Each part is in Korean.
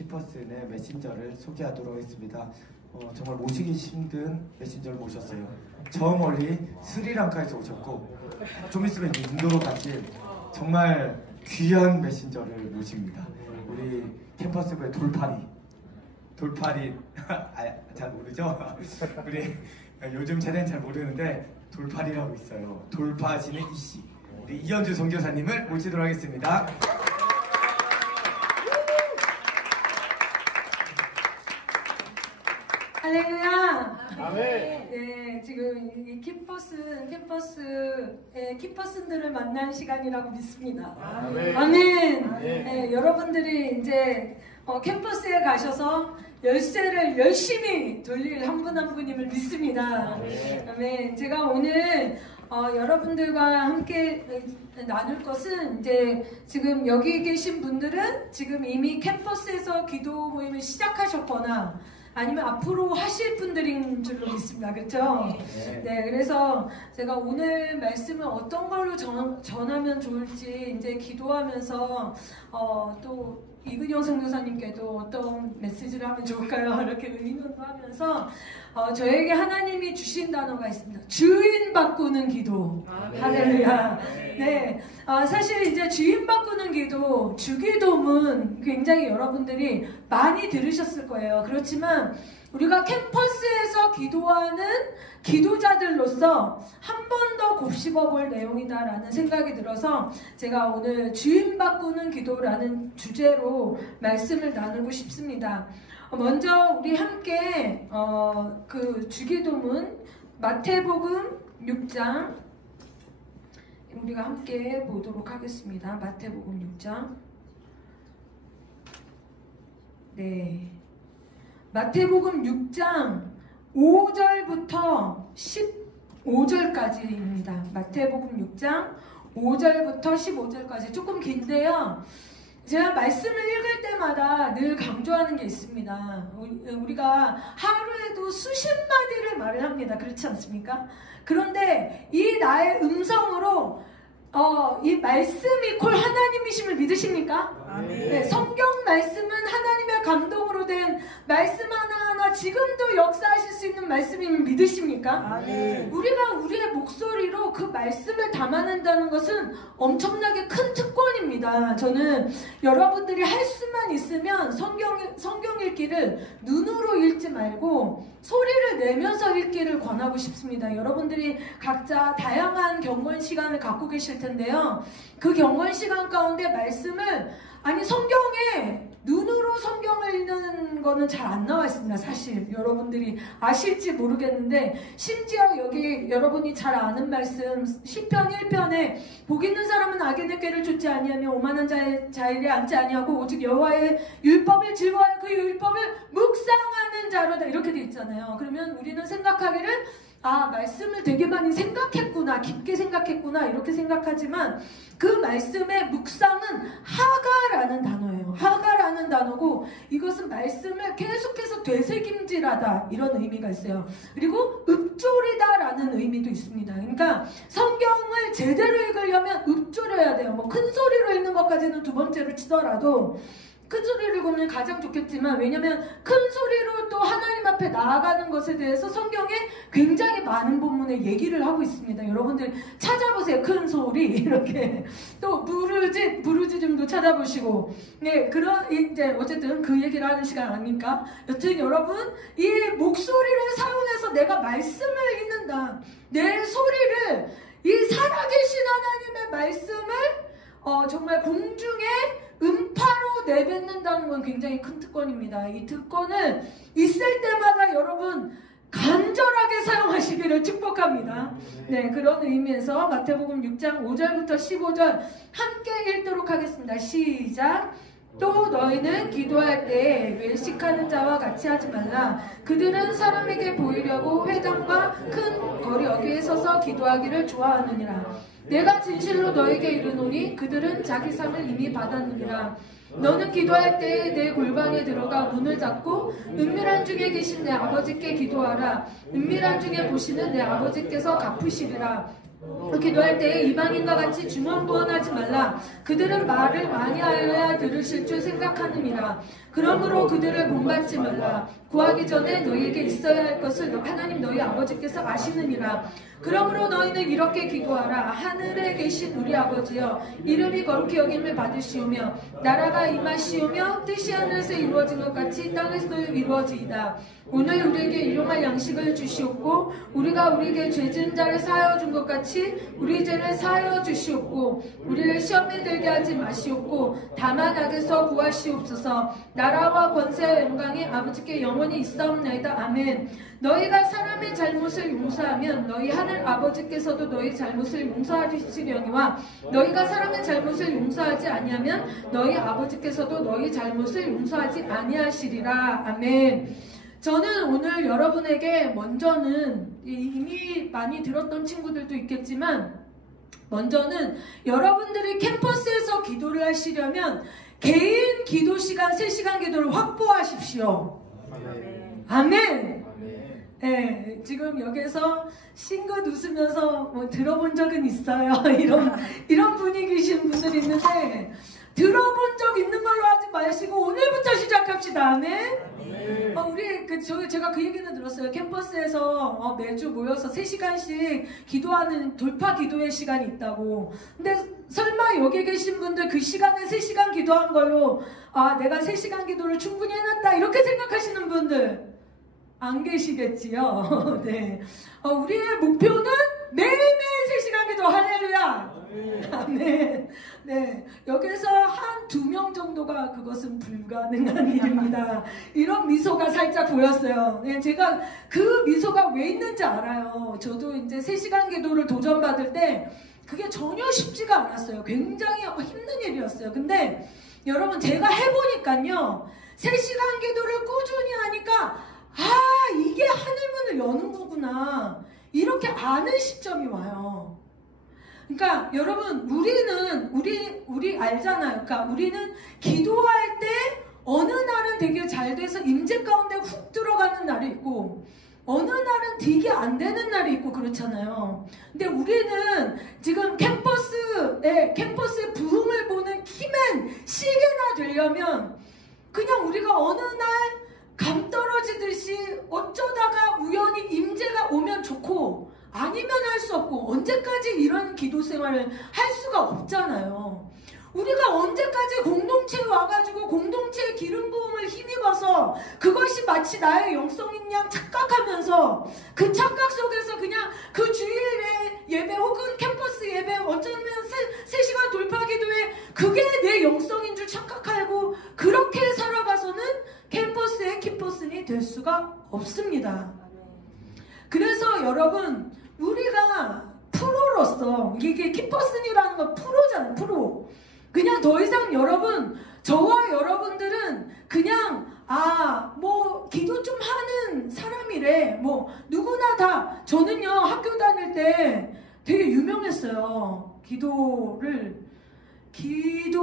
키퍼스 내 메신저를 소개하도록 하겠습니다. 정말 모시기 힘든 메신저를 모셨어요. 저 멀리 스리랑카에서 오셨고 좀 있으면 이제 인도로 가실 정말 귀한 메신저를 모십니다. 우리 캠퍼스부의 돌팔이 잘 모르죠? 우리 요즘 세대는 잘 모르는데 돌팔이라고 있어요. 돌파하시는 이씨 우리 이현주 선교사님을 모시도록 하겠습니다. 할렐루야! 아멘! 네, 지금 이 캠퍼스의 키퍼슨들을 만난 시간이라고 믿습니다. 아멘! 아멘! 네, 여러분들이 이제 캠퍼스에 가셔서 열쇠를 열심히 돌릴 한 분 한 분임을 믿습니다. 아멘! 제가 오늘 여러분들과 함께 나눌 것은 이제 지금 여기 계신 분들은 지금 이미 캠퍼스에서 기도 모임을 시작하셨거나 아니면 앞으로 하실 분들인 줄로 믿습니다. 그렇죠? 네, 그래서 제가 오늘 말씀을 어떤 걸로 전하면 좋을지 이제 기도하면서 또 이근영 선교사님께도 어떤 메시지를 하면 좋을까요? 이렇게 의논도 하면서 저에게 하나님이 주신 단어가 있습니다. 주인 바꾸는 기도. 할렐루야. 네, 사실 이제 주인 바꾸는 기도, 주기도문 굉장히 여러분들이 많이 들으셨을 거예요. 그렇지만 우리가 캠퍼스에서 기도하는 기도자들로서 한 번 더 곱씹어 볼 내용이다라는 생각이 들어서 제가 오늘 주인 바꾸는 기도라는 주제로 말씀을 나누고 싶습니다. 먼저 우리 함께 그 주기도문 마태복음 6장 우리가 함께 보도록 하겠습니다. 마태복음 6장. 네. 마태복음 6장 5절부터 15절까지입니다. 마태복음 6장 5절부터 15절까지 조금 긴데요. 제가 말씀을 읽을 때마다 늘 강조하는 게 있습니다. 우리가 하루에도 수십 마디를 말을 합니다. 그렇지 않습니까? 그런데 이 나의 음성으로 이 말씀이 콜 하나님이심을 믿으십니까? 네, 성경 말씀은 하나님의 감동으로 된 말씀 하나하나 지금도 역사하실 수 있는 말씀임을 믿으십니까? 우리가 우리의 목소리로 그 말씀을 담아낸다는 것은 엄청나게 큰 특권입니다. 저는 여러분들이 할 수만 있으면 성경 읽기를 눈으로 읽지 말고 소리를 내면서 읽기를 권하고 싶습니다. 여러분들이 각자 다양한 경건 시간을 갖고 계실 텐데요. 그 경건 시간 가운데 말씀을 성경에 눈으로 성경을 읽는 거는 잘 안 나와 있습니다. 사실 여러분들이 아실지 모르겠는데 심지어 여기 여러분이 잘 아는 말씀 시편 1편에 복 있는 사람은 악인의 꾀를 쫓지 아니하며 오만한 자의 일에 앉지 아니하고 오직 여호와의 율법을 즐거워하여 그 율법을 묵상하는 자로다 이렇게 돼 있잖아요. 그러면 우리는 생각하기를 말씀을 되게 많이 생각했구나, 깊게 생각했구나 이렇게 생각하지만 그 말씀의 묵상은 하가라는 단어예요. 하가라는 단어고 이것은 말씀을 계속해서 되새김질하다 이런 의미가 있어요. 그리고 읊조리다라는 의미도 있습니다. 그러니까 성경을 제대로 읽으려면 읊조려야 돼요. 큰 소리로 읽는 것까지는 두 번째로 치더라도 큰 소리를 읽으면 가장 좋겠지만 왜냐하면 큰 소리로 또 하나님 앞에 나아가는 것에 대해서 성경에 굉장히 많은 본문에 얘기를 하고 있습니다. 여러분들 찾아보세요. 큰 소리 이렇게 또 부르짖음도 찾아보시고 이제 어쨌든 그 얘기를 하는 시간 아닙니까? 여튼 여러분 이 목소리를 사용해서 내가 말씀을 읽는다. 내 소리를 이 살아계신 하나님의 말씀을 정말 공중에 음파로 내뱉는다는 건 굉장히 큰 특권입니다. 이 특권을 있을 때마다 여러분 간절하게 사용하시기를 축복합니다. 네, 그런 의미에서 마태복음 6장 5절부터 15절 함께 읽도록 하겠습니다. 시작! 또 너희는 기도할 때 외식하는 자와 같이 하지 말라. 그들은 사람에게 보이려고 회당과 큰 거리 어귀에 서서 기도하기를 좋아하느니라. 내가 진실로 너에게 이르노니 그들은 자기 상을 이미 받았느니라. 너는 기도할 때 내 골방에 들어가 문을 닫고 은밀한 중에 계신 내 아버지께 기도하라. 은밀한 중에 보시는 내 아버지께서 갚으시리라. 기도할 때 이방인과 같이 중언부언하지 말라. 그들은 말을 많이 하여야 들으실 줄 생각하느니라. 그러므로 그들을 본받지 말라. 구하기 전에 너희에게 있어야 할 것을 하나님 너희 아버지께서 아시느니라. 그러므로 너희는 이렇게 기도하라. 하늘에 계신 우리 아버지여, 이름이 거룩히 여김을 받으시오며 나라가 임하시오며 뜻이 하늘에서 이루어진 것 같이 땅에서도 이루어지이다. 오늘 우리에게 일용할 양식을 주시옵고 우리가 우리에게 죄 지은 자를 사하여 준 것 같이 우리 죄를 사하여 주시옵고 우리를 시험에 들게 하지 마시옵고 다만 악에서 구하시옵소서. 나라와 권세와 영광이 아버지께 영원히 있사옵나이다. 아멘. 너희가 사람의 잘못을 용서하면 너희 하늘 아버지께서도 너희 잘못을 용서하시려니와 너희가 사람의 잘못을 용서하지 아니하면 너희 아버지께서도 너희 잘못을 용서하지 아니하시리라. 아멘. 저는 오늘 여러분에게 먼저는 이미 많이 들었던 친구들도 있겠지만 먼저는 여러분들이 캠퍼스에서 기도를 하시려면 개인 기도 시간 3시간 기도를 확보하십시오. 아멘. 네, 지금 여기서 싱긋 웃으면서 뭐 들어본 적은 있어요. 이런 분위기신 분들이 있는데 들어본 적 있는 걸로 하지 마시고 오늘부터 시작합시다. 아멘. 우리 제가 그 얘기는 들었어요. 캠퍼스에서 매주 모여서 3시간씩 기도하는 돌파 기도의 시간이 있다고. 근데 설마 여기 계신 분들 그 시간에 3시간 기도한 걸로 내가 3시간 기도를 충분히 해놨다 이렇게 생각하시는 분들 안 계시겠지요. 네. 우리의 목표는 매일매일 3시간 기도. 할렐루야. 아멘. 네. 여기서 한 2명 정도가 그것은 불가능한 일입니다. 이런 미소가 살짝 보였어요. 네, 제가 그 미소가 왜 있는지 알아요. 저도 이제 3시간 기도를 도전받을 때 그게 전혀 쉽지가 않았어요. 굉장히 힘든 일이었어요. 근데 여러분 제가 해보니까요. 3시간 기도를 꾸준히 하니까 이게 하늘문을 여는 거구나. 이렇게 아는 시점이 와요. 그러니까 여러분 우리 알잖아요. 그러니까 우리는 기도할 때 어느 날은 되게 잘 돼서 임재 가운데 훅 들어가는 날이 있고 어느 날은 되게 안 되는 날이 있고 그렇잖아요. 근데 우리는 지금 캠퍼스의 부흥을 보는 키맨 시계나 되려면 그냥 우리가 어느 날 감 떨어지듯이 어쩌다가 우연히 임재가 오면 좋고 아니면 할 수 없고 언제까지 이런 기도 생활을 할 수가 없잖아요. 우리가 언제까지 공동체에 와가지고 공동체의 기름 부음을 힘입어서 그것이 마치 나의 영성인 양 착각하면서 그 착각 속에서 그냥 그 주일의 예배 혹은 캠퍼스 예배 어쩌면 3시간 돌파 기도에 그게 내 영성인 줄 착각하고 그렇게 살아가서는 캠퍼스의 키퍼슨이 될 수가 없습니다. 그래서 여러분 우리가 프로로서 이게 키퍼슨이라는 건 프로잖아요. 프로. 그냥 더 이상 여러분 저와 여러분들은 그냥 뭐 기도 좀 하는 사람이래. 뭐 누구나 다. 저는요 학교 다닐 때 되게 유명했어요. 기도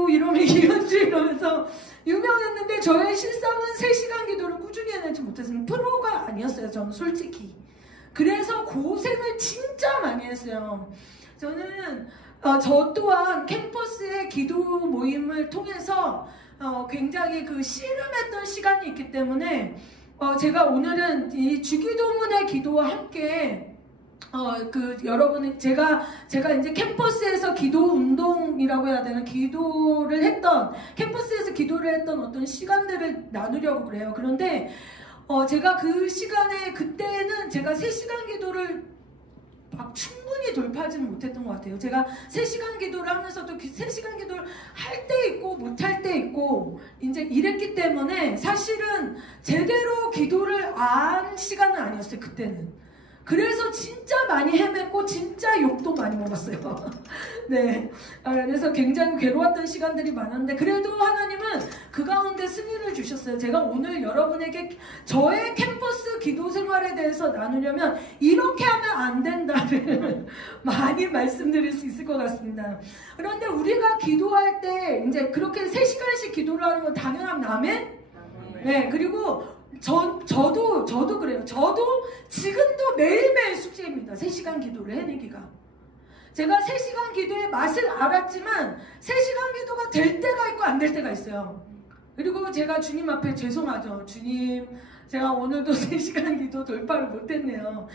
이러면서 유명했는데 저의 실상은 3시간 기도를 꾸준히 해내지 못했으면 프로가 아니었어요. 저는 솔직히. 그래서 고생을 진짜 많이 했어요. 저는 저 또한 캠퍼스의 기도 모임을 통해서 굉장히 그 씨름했던 시간이 있기 때문에 제가 오늘은 이 주기도문의 기도와 함께 여러분이 제가 이제 캠퍼스에서 기도 운동이라고 해야 되나 기도를 했던 캠퍼스에서 기도를 했던 어떤 시간들을 나누려고 그래요. 그런데 제가 그 시간에 그때는 제가 3시간 기도를 막 충분히 돌파하지는 못했던 것 같아요. 제가 3시간 기도를 하면서도 3시간 기도를 할 때 있고 못할 때 있고 이제 이랬기 때문에 사실은 제대로 기도를 안 시간은 아니었어요. 그때는. 그래서 진짜 많이 헤맸고 진짜 욕도 많이 먹었어요. 네, 그래서 굉장히 괴로웠던 시간들이 많았는데 그래도 하나님은 그 가운데 승리를 주셨어요. 제가 오늘 여러분에게 저의 캠퍼스 기도 생활에 대해서 나누려면 이렇게 하면 안 된다를 많이 말씀드릴 수 있을 것 같습니다. 그런데 우리가 기도할 때 이제 그렇게 3시간씩 기도를 하는 건 당연한 아멘? 네, 그리고 저도 그래요. 저도 지금도 매일매일 숙제입니다. 3시간 기도를 해내기가. 제가 3시간 기도의 맛을 알았지만 3시간 기도가 될 때가 있고 안 될 때가 있어요. 그리고 제가 주님 앞에 죄송하죠. 주님, 제가 오늘도 3시간 기도 돌파를 못했네요.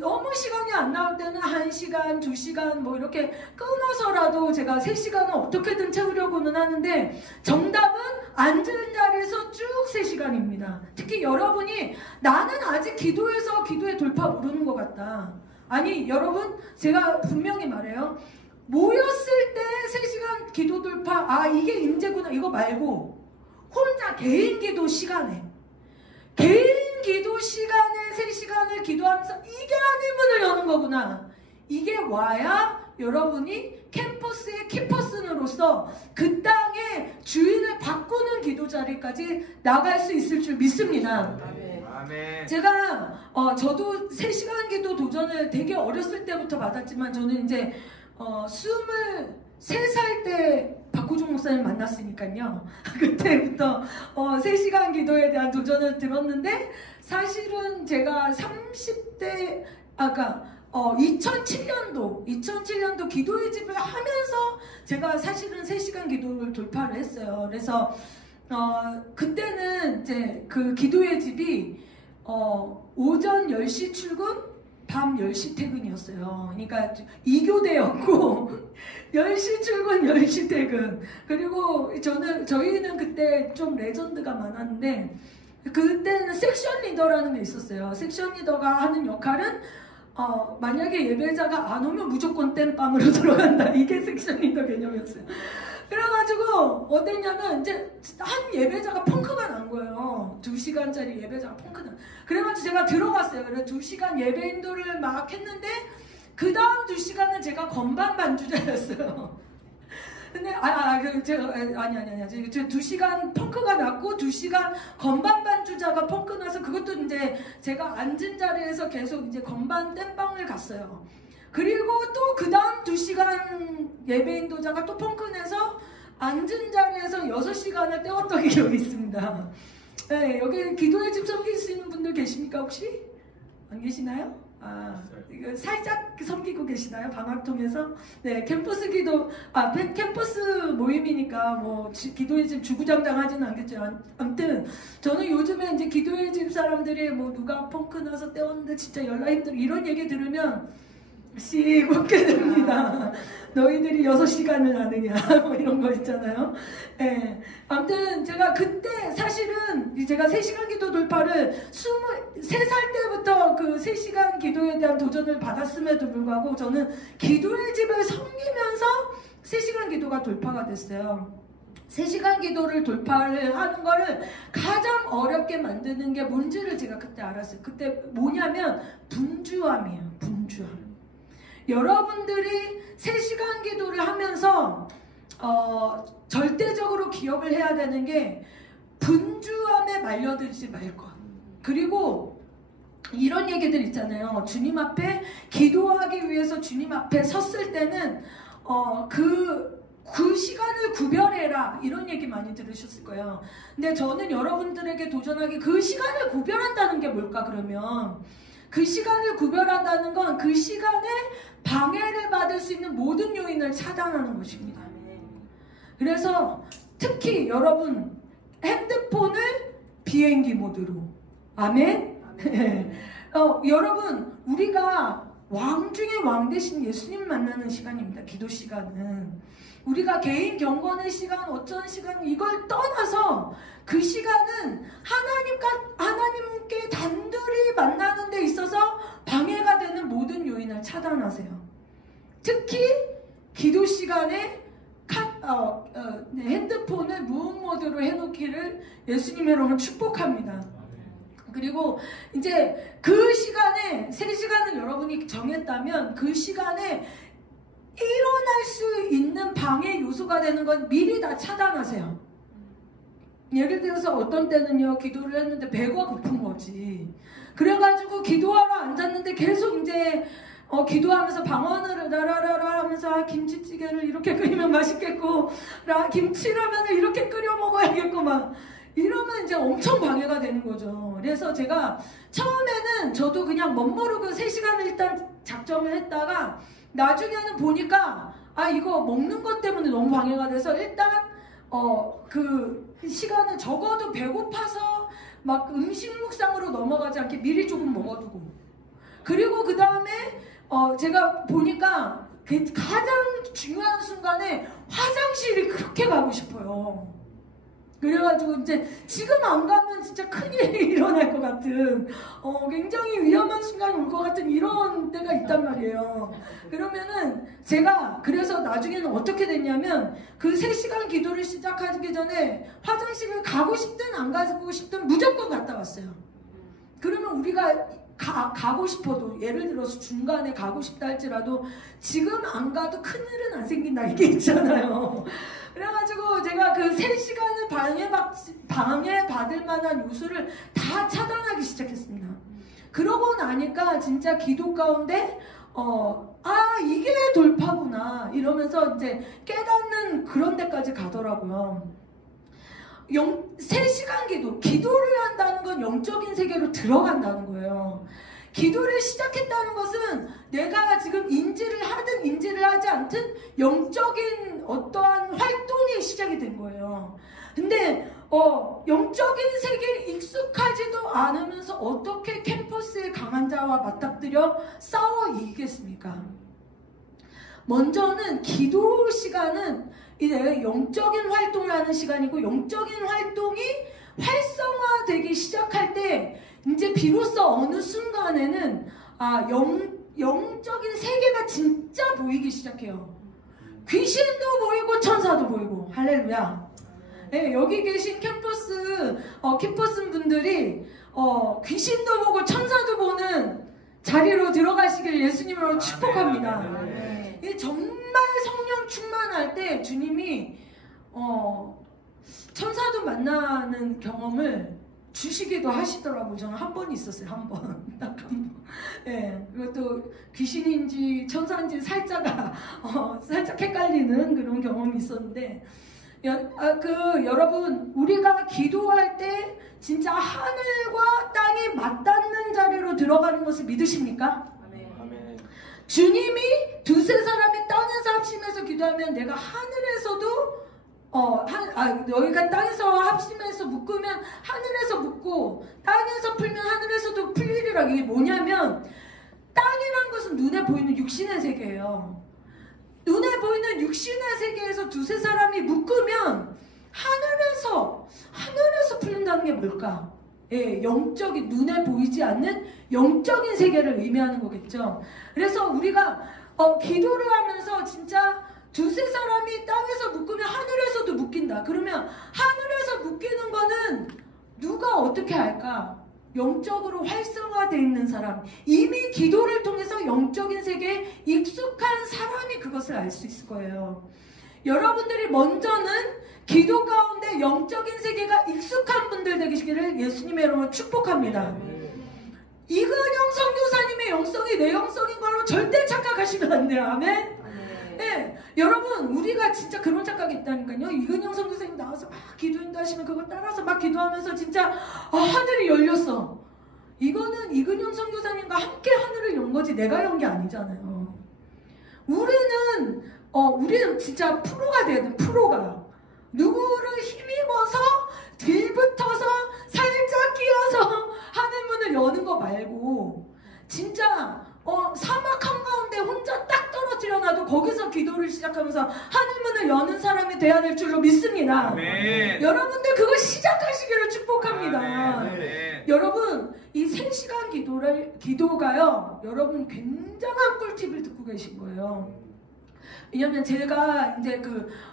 너무 시간이 안 나올 때는 1시간, 2시간 뭐 이렇게 끊어서라도 제가 3시간은 어떻게든 채우려고는 하는데 정답은 앉은 자리에서 쭉 3시간입니다. 특히 여러분이 나는 아직 기도에서 기도의 돌파 모르는 것 같다. 아니 여러분, 제가 분명히 말해요. 모였을 때 3시간 기도 돌파, 아 이게 인재구나, 이거 말고 혼자 개인 기도 시간에, 개인 기도 시간에 3시간을 기도하면서 이게 하늘문을 여는 거구나. 이게 와야 여러분이 캠퍼스의 키퍼슨으로서 그 땅의 주인을 바꾸는 기도 자리까지 나갈 수 있을 줄 믿습니다. 아멘. 제가 저도 3시간 기도 도전을 되게 어렸을 때부터 받았지만 저는 이제 23살 때 박구종 목사님 만났으니까요. 그때부터 3시간 기도에 대한 도전을 들었는데 사실은 제가 30대 그러니까 2007년도 기도의 집을 하면서 제가 사실은 3시간 기도를 돌파를 했어요. 그래서 그때는 이제 그 기도의 집이 오전 10시 출근, 밤 10시 퇴근이었어요. 그러니까 2교대였고 10시 출근, 10시 퇴근. 그리고 저희는 그때 좀 레전드가 많았는데 그때는 섹션 리더라는 게 있었어요. 섹션 리더가 하는 역할은 만약에 예배자가 안 오면 무조건 땜빵으로 들어간다. 이게 섹션 리더 개념이었어요. 그래가지고 어땠냐면 이제 한 예배자가 펑크가 난 거예요. 2시간짜리 예배자가 펑크 난. 그래가지고 제가 들어갔어요. 그래서 2시간 예배 인도를 막 했는데 그 다음 2시간은 제가 건반 반주자였어요. 근데 제가 아니 2시간 펑크가 났고 2시간 건반 반주자가 펑크 나서 그것도 이제 제가 앉은 자리에서 계속 이제 건반 땜빵을 갔어요. 그리고 또 그 다음 2시간 예배 인도자가 또 펑크 내서 앉은 자리에서 6시간을 때웠던 기억이 있습니다. 네, 여기 기도의 집 섬기시는 분들 계십니까 혹시? 안 계시나요? 살짝 섬기고 계시나요? 방학 통해서? 네, 캠퍼스 기도, 캠퍼스 모임이니까 뭐 기도의 집 주구장창 하지는 않겠죠. 아무튼 저는 요즘에 이제 기도의 집 사람들이 뭐 누가 펑크 나서 떼었는데 진짜 연락 힘들어 이런 얘기 들으면 씩 웃게 됩니다. 너희들이 6시간을 하느냐 뭐 이런 거 있잖아요. 네. 아무튼 제가 그때 사실은 제가 3시간 기도 돌파를 23살 때부터 그 3시간 기도에 대한 도전을 받았음에도 불구하고 저는 기도의 집을 섬기면서 3시간 기도가 돌파가 됐어요. 3시간 기도를 돌파를 하는 거를 가장 어렵게 만드는 게 뭔지를 제가 그때 알았어요. 그때 뭐냐면 분주함이에요. 분주함. 여러분들이 3시간 기도를 하면서 절대적으로 기억을 해야 되는 게 분주함에 말려들지 말 것. 그리고 이런 얘기들 있잖아요. 주님 앞에 기도하기 위해서 주님 앞에 섰을 때는 그 시간을 구별해라 이런 얘기 많이 들으셨을 거예요. 근데 저는 여러분들에게 도전하기 그 시간을 구별한다는 게 뭘까 그러면 그 시간을 구별한다는 건 그 시간에 방해를 받을 수 있는 모든 요인을 차단하는 것입니다. 그래서 특히 여러분 핸드폰을 비행기 모드로 아멘? 여러분 우리가 왕 중에 왕 되신 예수님 만나는 시간입니다. 기도 시간은 우리가 개인 경건의 시간 어쩌는 시간 이걸 떠나서 그 시간은 하나님께 단둘이 만나는 데 있어서 방해가 되는 모든 요인을 차단하세요. 특히 기도 시간에 핸드폰을 무음 모드로 해놓기를 예수님 여러분 축복합니다. 그리고 이제 그 시간에 3시간을 여러분이 정했다면 그 시간에 일어날 수 있는 방해 요소가 되는 건 미리 다 차단하세요. 예를 들어서 어떤 때는요 기도를 했는데 배가 고픈 거지. 그래가지고 기도하러 앉았는데 계속 이제 기도하면서 방언을 라라라라 하면서 김치찌개를 이렇게 끓이면 맛있겠고 김치라면을 이렇게 끓여 먹어야겠고 막 이러면 이제 엄청 방해가 되는 거죠. 그래서 제가 처음에는 저도 그냥 멋모르고 3시간을 일단 작정을 했다가 나중에는 보니까 이거 먹는 것 때문에 너무 방해가 돼서 일단 그 시간은 적어도 배고파서 막 음식 묵상으로 넘어가지 않게 미리 조금 먹어두고, 그리고 그 다음에 제가 보니까 가장 중요한 순간에 화장실이 그렇게 가고 싶어요. 그래가지고 이제 지금 안 가면 진짜 큰일이 일어날 것 같은 굉장히 위험한 순간이 올 것 같은 이런 때가 있단 말이에요. 그러면은 제가 그래서 나중에는 어떻게 됐냐면 그 3시간 기도를 시작하기 전에 화장실을 가고 싶든 안 가고 싶든 무조건 갔다 왔어요. 그러면 우리가 가고 싶어도, 예를 들어서 중간에 가고 싶다 할지라도 지금 안 가도 큰일은 안 생긴다 이게 있잖아요. 그래가지고 제가 그 3시간을 방해받을 만한 요소를 다 차단하기 시작했습니다. 그러고 나니까 진짜 기도 가운데 이게 돌파구나 이러면서 이제 깨닫는 그런 데까지 가더라고요. 3시간 기도를 한다는 건 영적인 세계로 들어간다는 거예요. 기도를 시작했다는 것은 내가 지금 인지를 하든 인지를 하지 않든 영적인 어떠한 활동이 시작이 된 거예요. 근데 영적인 세계에 익숙하지도 않으면서 어떻게 캠퍼스의 강한 자와 맞닥뜨려 싸워 이기겠습니까? 먼저는 기도 시간은 이제 영적인 활동을 하는 시간이고, 영적인 활동이 활성화되기 시작할 때 이제 비로소 어느 순간에는 영적인 세계가 진짜 보이기 시작해요. 귀신도 보이고 천사도 보이고. 할렐루야. 네, 여기 계신 캠퍼스 키퍼슨 분들이 귀신도 보고 천사도 보는 자리로 들어가시길 예수님으로 축복합니다. 정말 성령 충만할 때 주님이 천사도 만나는 경험을 주시기도 하시더라고요. 저는 한 번 있었어요. 한 번. 딱 한 번. 예. 그것도 귀신인지 천사인지 살짝 헷갈리는 그런 경험이 있었는데, 여러분, 우리가 기도할 때 진짜 하늘과 땅이 맞닿는 자리로 들어가는 것을 믿으십니까? 아멘. 주님이 두세 사람이 땅에서 합심해서 기도하면 내가 하늘에서도 너희가 땅에서 합심해서 묶으면 하늘에서 묶고 땅에서 풀면 하늘에서도 풀리리라. 이게 뭐냐면 땅이란 것은 눈에 보이는 육신의 세계예요. 눈에 보이는 육신의 세계에서 두세 사람이 묶으면 하늘에서 풀린다는 게 뭘까? 예, 영적인, 눈에 보이지 않는 영적인 세계를 의미하는 거겠죠. 그래서 우리가 기도를 하면서 진짜 두세 사람이 땅에서 묶으면 하늘에서도 묶인다. 그러면 하늘에서 묶이는 거는 누가 어떻게 할까? 영적으로 활성화되어 있는 사람, 이미 기도를 통해서 영적인 세계에 익숙한 사람이 그것을 알 수 있을 거예요. 여러분들이 먼저는 기도 가운데 영적인 세계가 익숙한 분들 되시기를 예수님의 이름으로 축복합니다. 이근영 선교사님의 영성이 내 영성인 걸로 절대 착각하시면 안 돼요. 아멘? 네, 여러분, 우리가 진짜 그런 착각이 있다니까요. 이근영 선교사님 나와서 막 기도한다 하시면 그걸 따라서 막 기도하면서 진짜 하늘이 열렸어. 이거는 이근영 선교사님과 함께 하늘을 연 거지 내가 연 게 아니잖아요. 우리는 진짜 프로가 돼야 돼. 프로가. 누구를 힘입어서 뒤붙어서 살짝 끼어서 하늘문을 여는 거 말고 진짜 사막 한가운데 혼자 딱 떨어뜨려 놔도 거기서 기도를 시작하면서 하늘문을 여는 사람이 돼야 될 줄로 믿습니다. 아멘. 여러분들 그거 시작하시기를 축복합니다. 아멘. 여러분, 이 3시간 기도가요, 여러분 굉장한 꿀팁을 듣고 계신 거예요. 왜냐면 제가 이제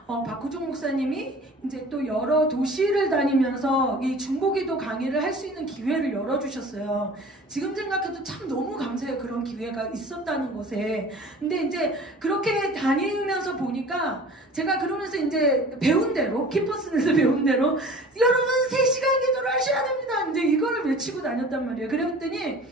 박구종 목사님이 이제 또 여러 도시를 다니면서 이 중보기도 강의를 할 수 있는 기회를 열어주셨어요. 지금 생각해도 참 너무 감사해요. 그런 기회가 있었다는 것에. 근데 이제 그렇게 다니면서 보니까 제가 그러면서 이제 배운 대로, 키퍼슨에서 배운 대로 여러분 3시간 기도를 하셔야 됩니다. 이제 이거를 외치고 다녔단 말이에요. 그랬더니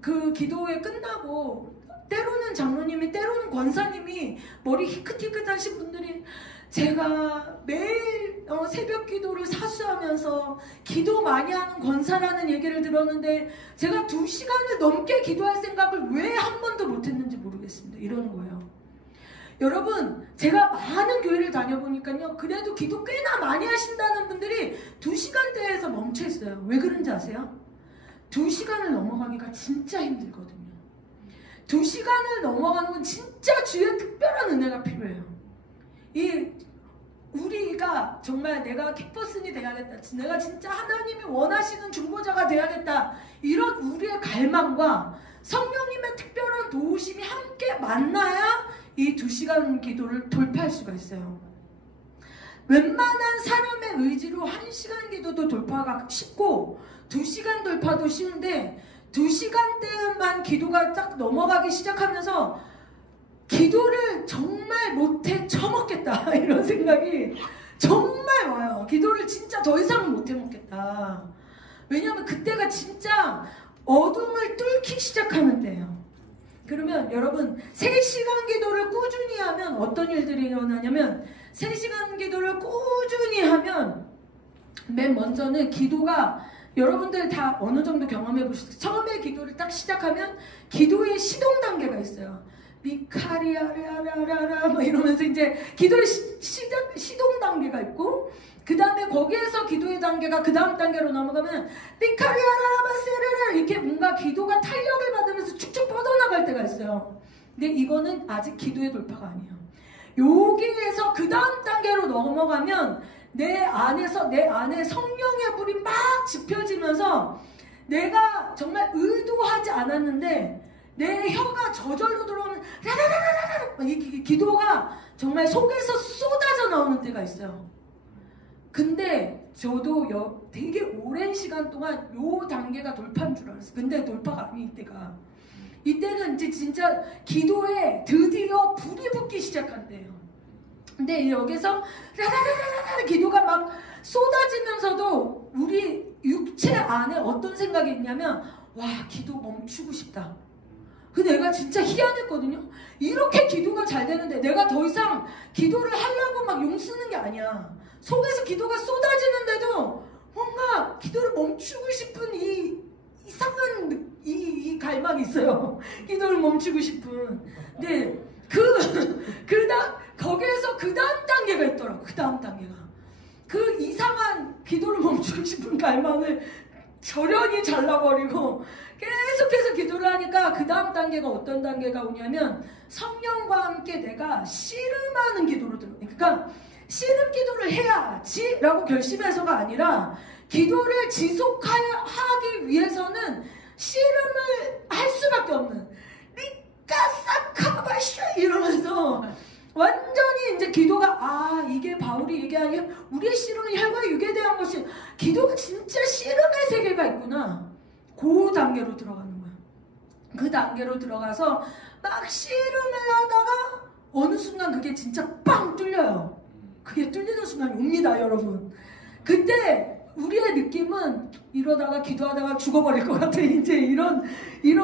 그 기도회 끝나고 때로는 장로님이, 때로는 권사님이, 머리 희끗희끗하신 분들이 제가 매일 새벽 기도를 사수하면서 기도 많이 하는 권사라는 얘기를 들었는데 제가 2시간을 넘게 기도할 생각을 왜 한 번도 못했는지 모르겠어요. 여러분, 제가 많은 교회를 다녀보니까요, 그래도 기도 꽤나 많이 하신다는 분들이 2시간대에서 멈춰 있어요. 왜 그런지 아세요? 2시간을 넘어가기가 진짜 힘들거든요. 2시간을 넘어가는 건 진짜 주의 특별한 은혜가 필요해요. 우리가 정말 내가 킥퍼슨이 돼야겠다, 내가 진짜 하나님이 원하시는 중보자가 돼야겠다, 이런 우리의 갈망과 성령님의 특별한 도우심이 함께 만나야 이 2시간 기도를 돌파할 수가 있어요. 웬만한 사람의 의지로 1시간 기도도 돌파가 쉽고 2시간 돌파도 쉬운데 2시간대만 기도가 딱 넘어가기 시작하면서 기도를 정말 못해 처먹겠다 이런 생각이 정말 와요. 기도를 진짜 더 이상은 못해 먹겠다. 왜냐하면 그때가 진짜 어둠을 뚫기 시작하는 때예요. 그러면 여러분, 3시간 기도를 꾸준히 하면 어떤 일들이 일어나냐면, 3시간 기도를 꾸준히 하면 맨 먼저는 기도가, 여러분들 다 어느 정도 경험해 보셨어요? 처음에 기도를 딱 시작하면 기도의 시동 단계가 있어요. 미카리아라라라라 뭐 이러면서 이제 기도의 시동 단계가 있고, 그 다음에 거기에서 기도의 단계가 그 다음 단계로 넘어가면 미카리아라라바세라라 이렇게 뭔가 기도가 탄력을 받으면서 축축 뻗어나갈 때가 있어요. 근데 이거는 아직 기도의 돌파가 아니에요. 여기에서 그 다음 단계로 넘어가면 내 안에 성령의 불이 막 지펴지면서 내가 정말 의도하지 않았는데 내 혀가 저절로 들어오는 라라라라라 이 기도가 정말 속에서 쏟아져 나오는 때가 있어요. 근데 저도 되게 오랜 시간 동안 요 단계가 돌파인 줄 알았어요. 근데 돌파가 아닌 이때가, 이때는 이제 진짜 기도에 드디어 불이 붙기 시작한 때예요. 근데 여기서 라라라라라 기도가 막 쏟아지면서도 우리 육체 안에 어떤 생각이 있냐면, 와, 기도 멈추고 싶다. 근데 내가 진짜 희한했거든요. 이렇게 기도가 잘 되는데 내가 더 이상 기도를 하려고 막 용 쓰는 게 아니야. 속에서 기도가 쏟아지는데도 뭔가 기도를 멈추고 싶은 이 이상한 이 갈망이 있어요. 기도를 멈추고 싶은. 근데 거기에서 그 다음 단계가 있더라고. 그 다음 단계가. 그 이상한 기도를 멈추고 싶은 갈망을 저련히 잘라버리고 계속해서 기도를 하니까 그 다음 단계가 어떤 단계가 오냐면, 성령과 함께 내가 씨름하는 기도로 들어요. 그러니까 씨름 기도를 해야지 라고 결심해서가 아니라, 기도를 지속하기 위해서는 씨름을 할 수밖에 없는, 리까사카바샤 이러면서 완전히 이제 기도가, 이게 바울이 얘기하는 우리의 씨름은 혈과 육에 대한 것이, 기도가 진짜 씨름의 세계가 있구나. 그 단계로 들어가는 거야. 그 단계로 들어가서 막 씨름을 하다가 어느 순간 그게 진짜 빵 뚫려요. 그게 뚫리는 순간이 옵니다, 여러분. 그때 우리의 느낌은 이러다가 기도하다가 죽어버릴 것 같아. 이제 이런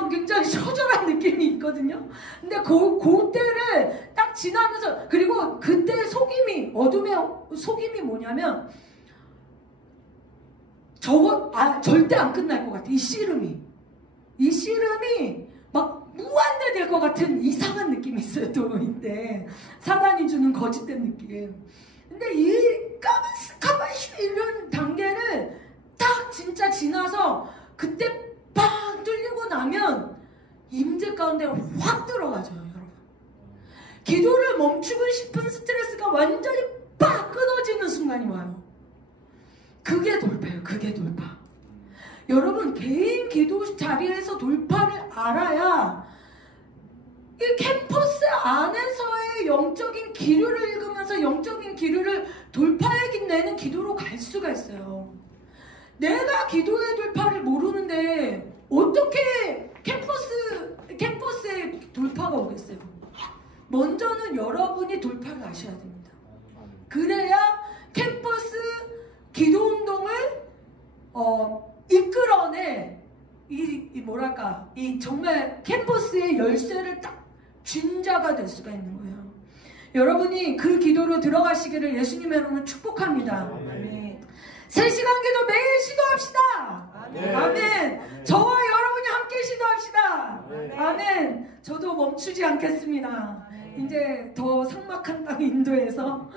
굉장히 처절한 느낌이 있거든요. 근데 그때를 딱 지나면서, 그리고 그때 어둠의 속임이 뭐냐면, 절대 안 끝날 것 같아. 이 씨름이 막 무한대 될 것 같은 이상한 느낌이 있어요. 또 이때 사단이 주는 거짓된 느낌. 근데 이 까마스카마슈 이런 단계를 딱 진짜 지나서 그때 빵 뚫리고 나면 임재 가운데 확 들어가죠, 여러분. 기도를 멈추고 싶은 스트레스가 완전히 빡 끊어지는 순간이 와요. 그게 돌파예요. 그게 돌파. 여러분, 개인 기도 자리에서 돌파를 알아야 이 캠퍼스 안에서의 영적인 기류를 읽으면서 영적인 기류를 돌파해내는 기도로 갈 수가 있어요. 내가 기도의 돌파를 모르는데 어떻게 캠퍼스에 돌파가 오겠어요? 먼저는 여러분이 돌파를 아셔야 됩니다. 그래야 캠퍼스 기도 운동을 이끌어내 이 정말 캠퍼스의 열쇠를 딱 쥔 자가 될 수가 있는 거예요. 여러분이 그 기도로 들어가시기를 예수님의 이름으로 축복합니다. 아멘. 3시간 기도 매일 시도합시다. 아멘. 아멘. 저와 여러분이 함께 시도합시다. 아멘. 저도 멈추지 않겠습니다. 이제 더 삭막한 땅 인도에서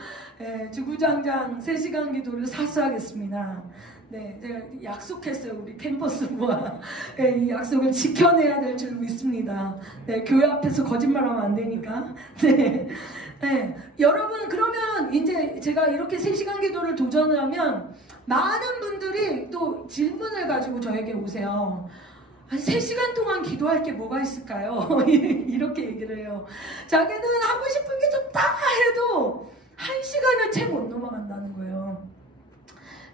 주구장창 3시간 기도를 사수하겠습니다. 네, 제가 약속했어요. 우리 캠퍼스부와 이 약속을 지켜내야 될 줄 믿습니다. 네, 교회 앞에서 거짓말하면 안 되니까. 네, 네, 여러분 그러면 이제 제가 이렇게 3시간 기도를 도전을 하면 많은 분들이 또 질문을 가지고 저에게 오세요. 한 3시간 동안 기도할 게 뭐가 있을까요? 이렇게 얘기를 해요. 자기는 하고 싶은 게 좀 다 해도 1시간을 채 못 넘어간다는 거예요.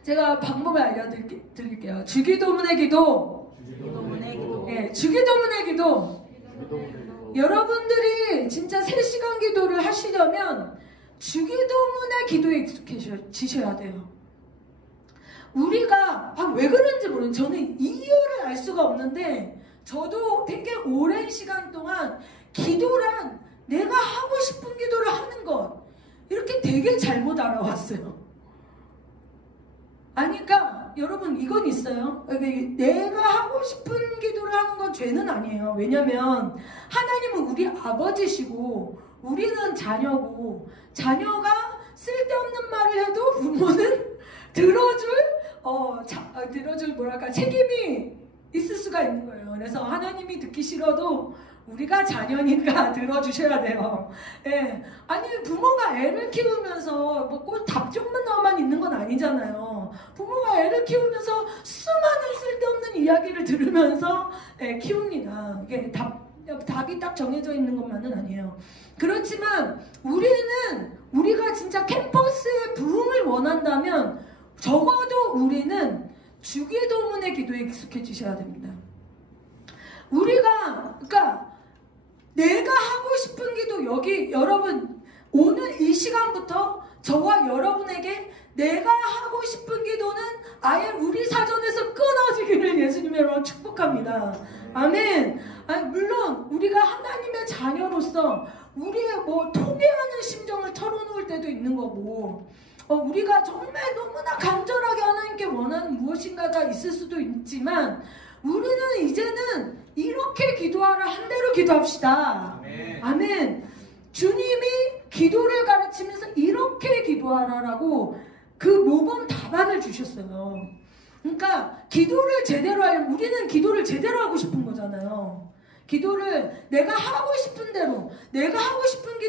제가 방법을 알려드릴게요. 주기도문의 기도. 네, 주기도문의 기도. 여러분들이 진짜 3시간 기도를 하시려면 주기도문의 기도에 익숙해지셔야 돼요. 우리가 왜 그런지 모르겠어요. 저는 이유를 알 수가 없는데 저도 되게 오랜 시간 동안 기도란 내가 하고 싶은 기도를 하는 것 이렇게 되게 잘못 알아왔어요. 아니 그러니까 여러분 이건 있어요. 내가 하고 싶은 기도를 하는 건 죄는 아니에요. 왜냐면 하나님은 우리 아버지시고 우리는 자녀고 자녀가 쓸데없는 말을 해도 부모는 들어줄 뭐랄까 책임이 있을 수가 있는 거예요. 그래서 하나님이 듣기 싫어도 우리가 자녀니까 들어주셔야 돼요. 예. 아니 부모가 애를 키우면서 뭐 꼭 답정만 있는 건 아니잖아요. 부모가 애를 키우면서 수많은 쓸데없는 이야기를 들으면서 키웁니다. 이게 답이 딱 정해져 있는 것만은 아니에요. 그렇지만 우리가 진짜 캠퍼스의 부흥을 원한다면 적어도 우리는 주기도문의 기도에 익숙해지셔야 됩니다. 그러니까 내가 하고 싶은 기도 여기 여러분 오늘 이 시간부터 저와 여러분에게 내가 하고 싶은 기도는 아예 우리 사전에서 끊어지기를 예수님의 이름으로 축복합니다. 아멘. 물론 우리가 하나님의 자녀로서 우리의 통회하는 심정을 털어놓을 때도 있는 거고 우리가 정말 너무나 간절하게 하나님께 원하는 무엇인가가 있을 수도 있지만 우리는 이제는 이렇게 기도하라 한 대로 기도합시다. 아멘. 아멘. 주님이 기도를 가르치면서 이렇게 기도하라라고 그 모범 답안을 주셨어요. 그러니까 기도를 제대로 하려면 우리는 기도를 제대로 하고 싶은 거잖아요. 기도를 내가 하고 싶은 대로 내가 하고 싶은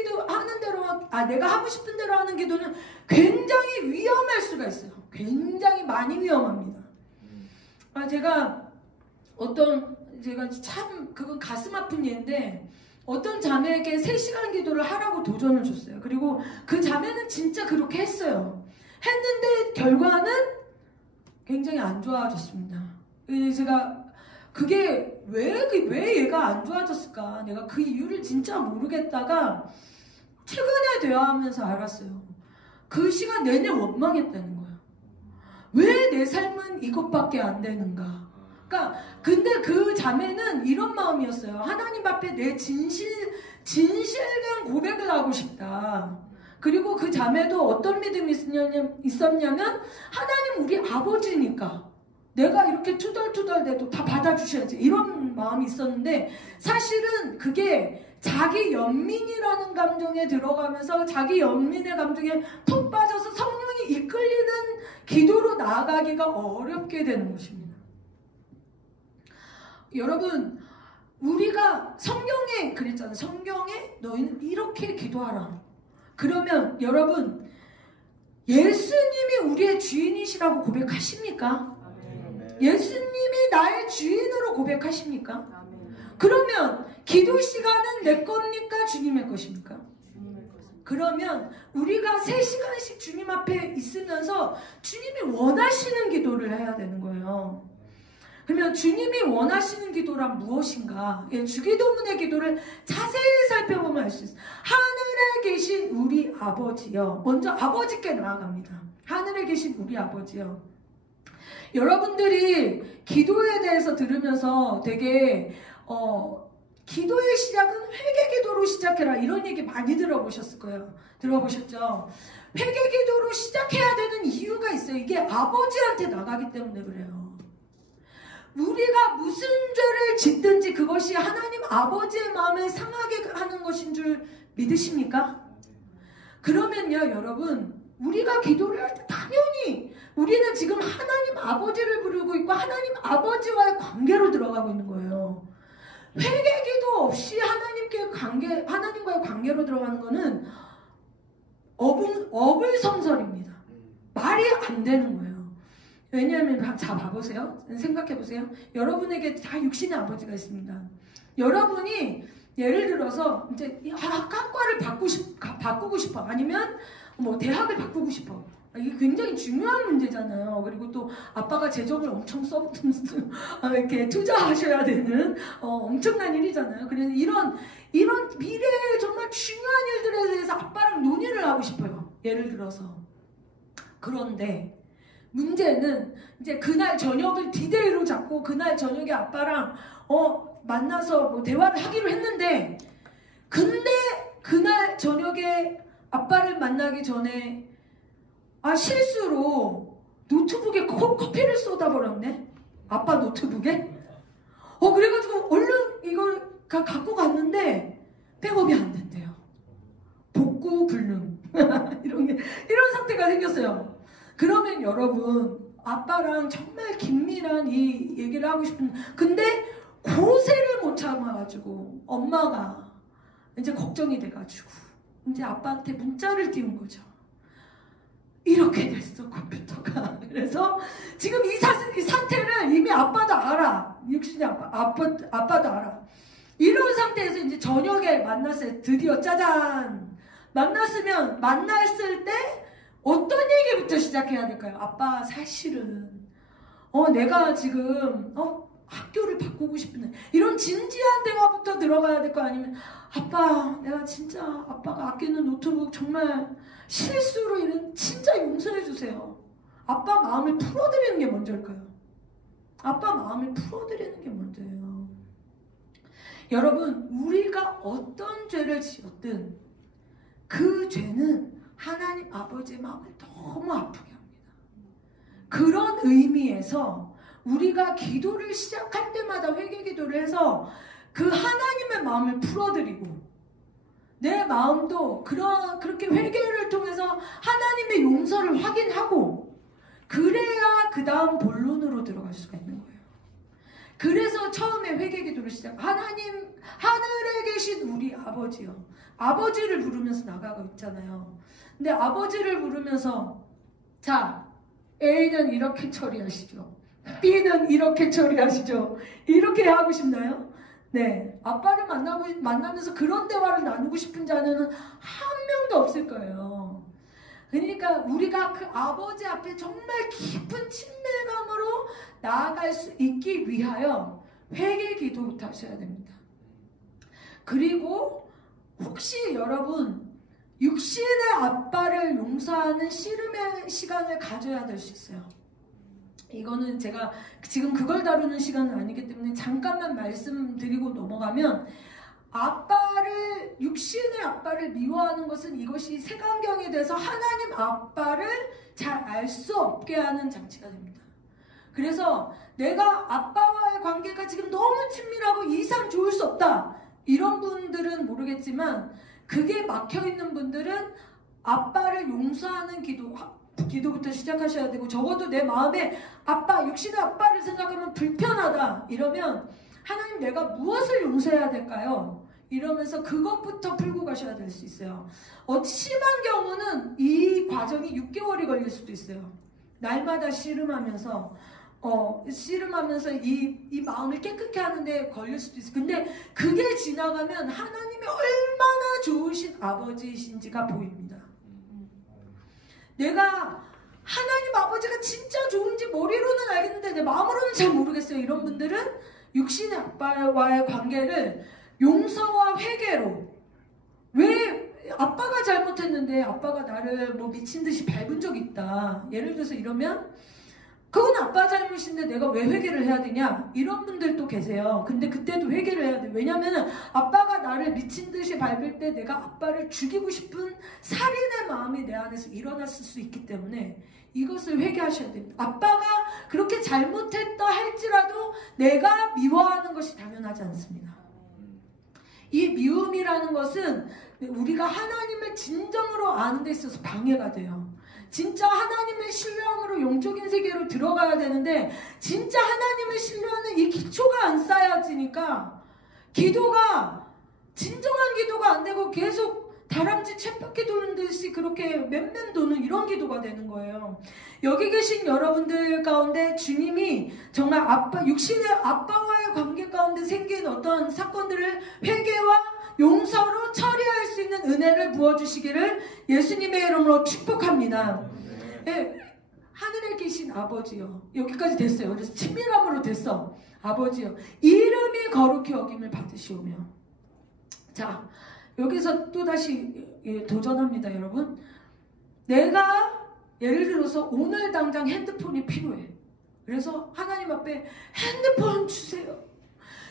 대로 하는 기도는 굉장히 위험할 수가 있어요. 굉장히 많이 위험합니다. 제가 참 그건 가슴 아픈 예인데 어떤 자매에게 3시간 기도를 하라고 도전을 줬어요. 그리고 그 자매는 진짜 그렇게 했어요. 했는데 결과는 굉장히 안 좋아졌습니다. 제가 그게 왜 얘가 안 좋아졌을까? 내가 그 이유를 진짜 모르겠다가 최근에 대화하면서 알았어요. 그 시간 내내 원망했다는 거예요. 왜 내 삶은 이것밖에 안 되는가? 그러니까 근데 그 자매는 이런 마음이었어요. 하나님 앞에 내 진실된 고백을 하고 싶다. 그리고 그 자매도 어떤 믿음이 있었냐면 하나님 우리 아버지니까 내가 이렇게 투덜투덜대도 다 받아주셔야지 이런 마음이 있었는데 사실은 그게 자기 연민이라는 감정에 들어가면서 자기 연민의 감정에 푹 빠져서 성령이 이끌리는 기도로 나아가기가 어렵게 되는 것입니다. 여러분 우리가 성경에 그랬잖아요. 성경에 너희는 이렇게 기도하라. 그러면 여러분 예수님이 우리의 주인이시라고 고백하십니까? 예수님이 나의 주인으로 고백하십니까? 그러면 기도 시간은 내 겁니까? 주님의 것입니까? 그러면 우리가 3시간씩 주님 앞에 있으면서 주님이 원하시는 기도를 해야 되는 거예요. 그러면 주님이 원하시는 기도란 무엇인가? 주기도문의 기도를 자세히 살펴보면 알 수 있어요. 하늘에 계신 우리 아버지여. 먼저 아버지께 나아갑니다. 하늘에 계신 우리 아버지여. 여러분들이 기도에 대해서 들으면서 되게 기도의 시작은 회개기도로 시작해라 이런 얘기 많이 들어보셨을 거예요. 들어보셨죠? 회개기도로 시작해야 되는 이유가 있어요. 이게 아버지한테 나가기 때문에 그래요. 우리가 무슨 죄를 짓든지 그것이 하나님 아버지의 마음을 상하게 하는 것인 줄 믿으십니까? 그러면요, 여러분, 우리가 기도를 할 때 당연히 우리는 지금 하나님 아버지를 부르고 있고 하나님 아버지와의 관계로 들어가고 있는 거예요. 회개기도 없이 하나님과의 관계로 들어가는 거는 어불성설입니다. 말이 안 되는 거예요. 왜냐하면 자 봐보세요. 생각해보세요. 여러분에게 다 육신의 아버지가 있습니다. 여러분이 예를 들어서 이제 학과를 바꾸고 싶어. 아니면 뭐 대학을 바꾸고 싶어. 이게 굉장히 중요한 문제잖아요. 그리고 또 아빠가 재정을 엄청 이렇게 투자하셔야 되는 엄청난 일이잖아요. 그래서 이런 미래에 정말 중요한 일들에 대해서 아빠랑 논의를 하고 싶어요. 예를 들어서. 그런데 문제는 이제 그날 저녁을 디데이로 잡고 그날 저녁에 아빠랑 만나서 뭐 대화를 하기로 했는데, 근데 그날 저녁에 아빠를 만나기 전에 실수로 노트북에 커피를 쏟아버렸네. 아빠 노트북에. 그래가지고 얼른 이걸 갖고 갔는데 백업이 안 된대요. 복구 불능. 이런 상태가 생겼어요. 그러면 여러분, 아빠랑 정말 긴밀한 이 얘기를 하고 싶은, 근데 고세를 못 참아가지고 엄마가 이제 걱정이 돼가지고 이제 아빠한테 문자를 띄운 거죠. 이렇게 됐어, 컴퓨터가. 그래서 지금 이 사태를 이미 아빠도 알아. 육신의 아빠도 알아. 이런 상태에서 이제 저녁에 만났어요. 드디어 짜잔. 만났을 때 어떤 얘기부터 시작해야 될까요? 아빠, 사실은 내가 지금 학교를 바꾸고 싶은데, 이런 진지한 대화부터 들어가야 될 거 아니면, 아빠, 내가 진짜 아빠가 아끼는 노트북 정말 실수로 이런 진짜 용서해 주세요. 아빠 마음을 풀어드리는 게 먼저일까요? 아빠 마음을 풀어드리는 게 먼저예요. 여러분, 우리가 어떤 죄를 지었든 그 죄는 하나님 아버지의 마음을 너무 아프게 합니다. 그런 의미에서 우리가 기도를 시작할 때마다 회개 기도를 해서 그 하나님의 마음을 풀어드리고, 내 마음도 그렇게 회개를 통해서 하나님의 용서를 확인하고, 그래야 그 다음 본론으로 들어갈 수가 있는 거예요. 그래서 처음에 회개 기도를 하나님, 하늘에 계신 우리 아버지요. 아버지를 부르면서 나가고 있잖아요. 근데 아버지를 부르면서, 자, A는 이렇게 처리하시죠. B는 이렇게 처리하시죠. 이렇게 하고 싶나요? 네, 아빠를 만나면서 그런 대화를 나누고 싶은 자는 한 명도 없을 거예요. 그러니까 우리가 그 아버지 앞에 정말 깊은 친밀감으로 나아갈 수 있기 위하여 회개 기도부터 하셔야 됩니다. 그리고 혹시 여러분 육신의 아빠를 용서하는 씨름의 시간을 가져야 될 수 있어요. 이거는 제가 지금 그걸 다루는 시간은 아니기 때문에 잠깐만 말씀드리고 넘어가면, 육신의 아빠를 미워하는 것은 이것이 색안경이 돼서 하나님 아빠를 잘 알 수 없게 하는 장치가 됩니다. 그래서 내가 아빠와의 관계가 지금 너무 친밀하고 이상 좋을 수 없다, 이런 분들은 모르겠지만, 그게 막혀있는 분들은 아빠를 용서하는 기도부터 시작하셔야 되고, 적어도 내 마음에 육신의 아빠를 생각하면 불편하다 이러면, 하나님, 내가 무엇을 용서해야 될까요? 이러면서 그것부터 풀고 가셔야 될 수 있어요. 심한 경우는 이 과정이 6개월이 걸릴 수도 있어요. 날마다 씨름하면서 이 마음을 깨끗게 하는데 걸릴 수도 있어요. 근데 그게 지나가면 하나님이 얼마나 좋으신 아버지이신지가 보입니다. 내가 하나님 아버지가 진짜 좋은지 머리로는 알겠는데 내 마음으로는 잘 모르겠어요. 이런 분들은 육신의 아빠와의 관계를 용서와 회개로, 왜 아빠가 잘못했는데 아빠가 나를 뭐 미친 듯이 밟은 적이 있다, 예를 들어서 이러면 그건 아빠 잘못인데 내가 왜 회개를 해야 되냐, 이런 분들도 계세요. 근데 그때도 회개를 해야 돼. 왜냐면은 아빠가 나를 미친 듯이 밟을 때 내가 아빠를 죽이고 싶은 살인의 마음이 내 안에서 일어났을 수 있기 때문에 이것을 회개하셔야 됩니다. 아빠가 그렇게 잘못했다 할지라도 내가 미워하는 것이 당연하지 않습니다. 이 미움이라는 것은 우리가 하나님을 진정으로 아는 데 있어서 방해가 돼요. 진짜 하나님을 신뢰함으로 영적인 세계로 들어가야 되는데 진짜 하나님을 신뢰하는 이 기초가 안 쌓여지니까 기도가 진정한 기도가 안 되고 계속 다람쥐 쳇바퀴 도는 듯이 그렇게 맴맴 도는 이런 기도가 되는 거예요. 여기 계신 여러분들 가운데 주님이 정말 육신의 아빠와의 관계 가운데 생긴 어떤 사건들을 회개와 용서로 처리할 수 있는 은혜를 부어주시기를 예수님의 이름으로 축복합니다. 네, 하늘에 계신 아버지요. 여기까지 됐어요. 그래서 친밀함으로 됐어. 아버지요. 이름이 거룩히 여김을 받으시오며. 자, 여기서 또다시 도전합니다, 여러분. 내가 예를 들어서 오늘 당장 핸드폰이 필요해. 그래서 하나님 앞에 핸드폰 주세요.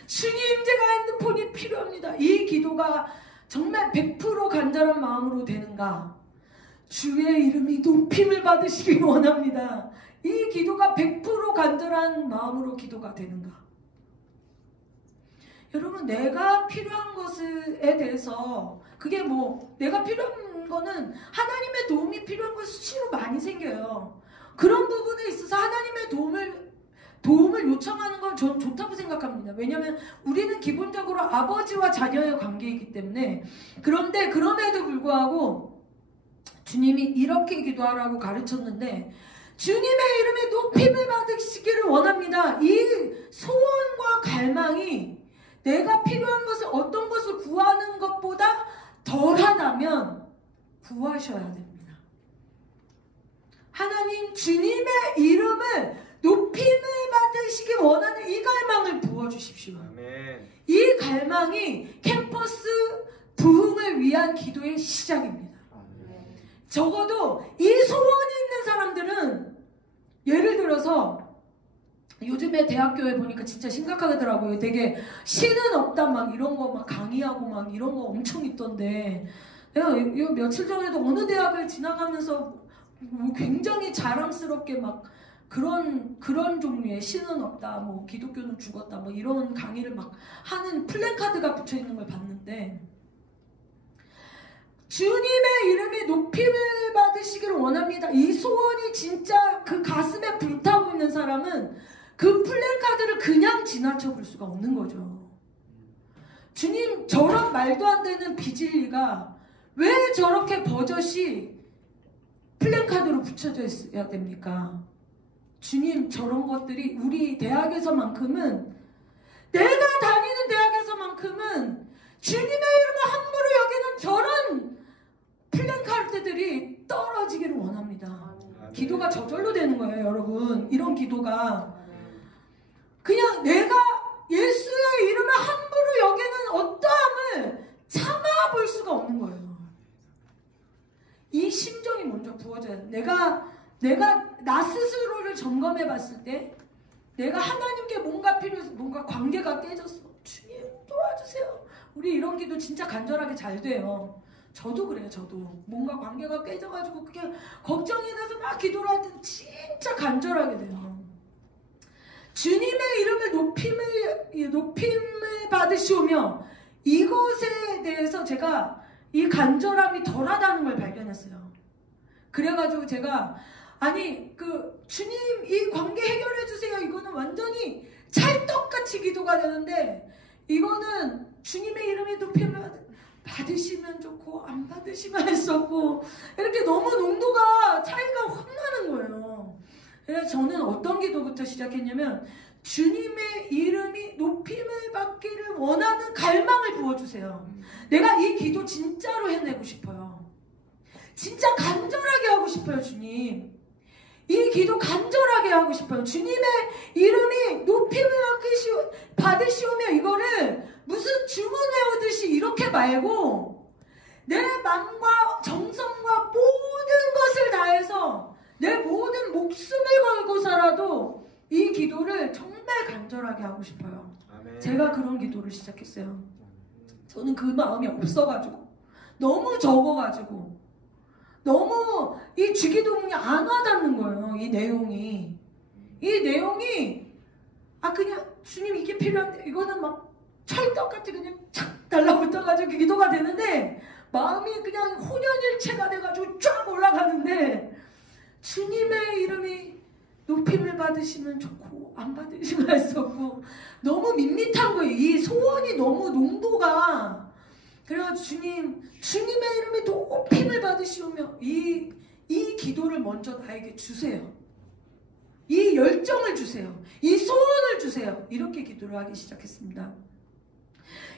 주님, 제가 핸드폰이 필요합니다. 이 기도가 정말 100% 간절한 마음으로 되는가? 주의 이름이 높임을 받으시길 원합니다. 이 기도가 100% 간절한 마음으로 기도가 되는가? 여러분, 내가 필요한 것에 대해서 그게 뭐 내가 필요한 거는 하나님의 도움이 필요한 건 수시로 많이 생겨요. 그런 부분에 있어서 하나님의 도움을 요청하는 건 전 좋다고 생각합니다. 왜냐하면 우리는 기본적으로 아버지와 자녀의 관계이기 때문에. 그런데 그럼에도 불구하고 주님이 이렇게 기도하라고 가르쳤는데 주님의 이름에 높임을 받으시기를 원합니다. 이 소원과 갈망이 내가 필요한 것을 어떤 것을 구하는 것보다 덜하다면 구하셔야 됩니다. 하나님, 주님의 이름을 높임을 받으시기 원하는 이 갈망을 부어주십시오. 아멘. 이 갈망이 캠퍼스 부흥을 위한 기도의 시작입니다. 아멘. 적어도 이 소원이 있는 사람들은 예를 들어서 요즘에 대학교에 보니까 진짜 심각하더라고요. 되게 신은 없다 막 이런 거 막 강의하고 막 이런 거 엄청 있던데 내가 요 며칠 전에도 어느 대학을 지나가면서 뭐 굉장히 자랑스럽게 막 그런 종류의 신은 없다, 뭐 기독교는 죽었다, 뭐 이런 강의를 막 하는 플래카드가 붙여 있는 걸 봤는데 주님의 이름이 높임을 받으시기를 원합니다. 이 소원이 진짜 그 가슴에 불타고 있는 사람은 그 플래카드를 그냥 지나쳐 볼 수가 없는 거죠. 주님, 저런 말도 안 되는 비진리가 왜 저렇게 버젓이 플래카드로 붙여져 있어야 됩니까? 주님, 저런 것들이 우리 대학에서만큼은, 내가 다니는 대학에서만큼은 주님의 이름을 함부로 여기는 저런 플랜카드들이 떨어지기를 원합니다. 기도가 저절로 되는 거예요, 여러분. 이런 기도가 그냥 내가 예수의 이름을 함부로 여기는 어떠함을 참아볼 수가 없는 거예요. 이 심정이 먼저 부어져야 돼. 내가 나 스스로를 점검해 봤을 때 내가 하나님께 뭔가 필요해서 뭔가 관계가 깨졌어. 주님 도와주세요. 우리 이런 기도 진짜 간절하게 잘 돼요. 저도 그래요. 저도 뭔가 관계가 깨져가지고 그게 걱정이 돼서 막 기도를 할 때 진짜 간절하게 돼요. 주님의 이름을 높임을 받으시오며, 이것에 대해서 제가 이 간절함이 덜하다는 걸 발견했어요. 그래가지고 제가 아니 주님 이 관계 해결해 주세요, 이거는 완전히 찰떡같이 기도가 되는데 이거는 주님의 이름이 높임을 받으시면 좋고 안 받으시면 할 수 없고 이렇게 너무 농도가 차이가 확 나는 거예요. 그래서 저는 어떤 기도부터 시작했냐면 주님의 이름이 높임을 받기를 원하는 갈망을 부어주세요. 내가 이 기도 진짜로 해내고 싶어요. 진짜 간절하게 하고 싶어요. 주님, 이 기도 간절하게 하고 싶어요. 주님의 이름이 높임을 받으시오며, 이거를 무슨 주문 외우듯이 이렇게 말고 내 마음과 정성과 모든 것을 다해서 내 모든 목숨을 걸고서라도 이 기도를 정말 간절하게 하고 싶어요. 아멘. 제가 그런 기도를 시작했어요. 저는 그 마음이 없어가지고, 너무 적어가지고, 너무 이 주기도문이 안 와닿는 거예요. 이 내용이 그냥 주님 이게 필요한데, 이거는 막 찰떡같이 그냥 착 달라붙어가지고 기도가 되는데 마음이 그냥 혼연일체가 돼가지고 쫙 올라가는데 주님의 이름이 높임을 받으시면 좋고 안 받으시면 할 수 없고 너무 밋밋한 거예요. 이 소원이 너무 농도가. 그래가지고 주님의 이름이 높임을 받으시오며 이 기도를 먼저 나에게 주세요. 이 열정을 주세요. 이 소원을 주세요. 이렇게 기도를 하기 시작했습니다.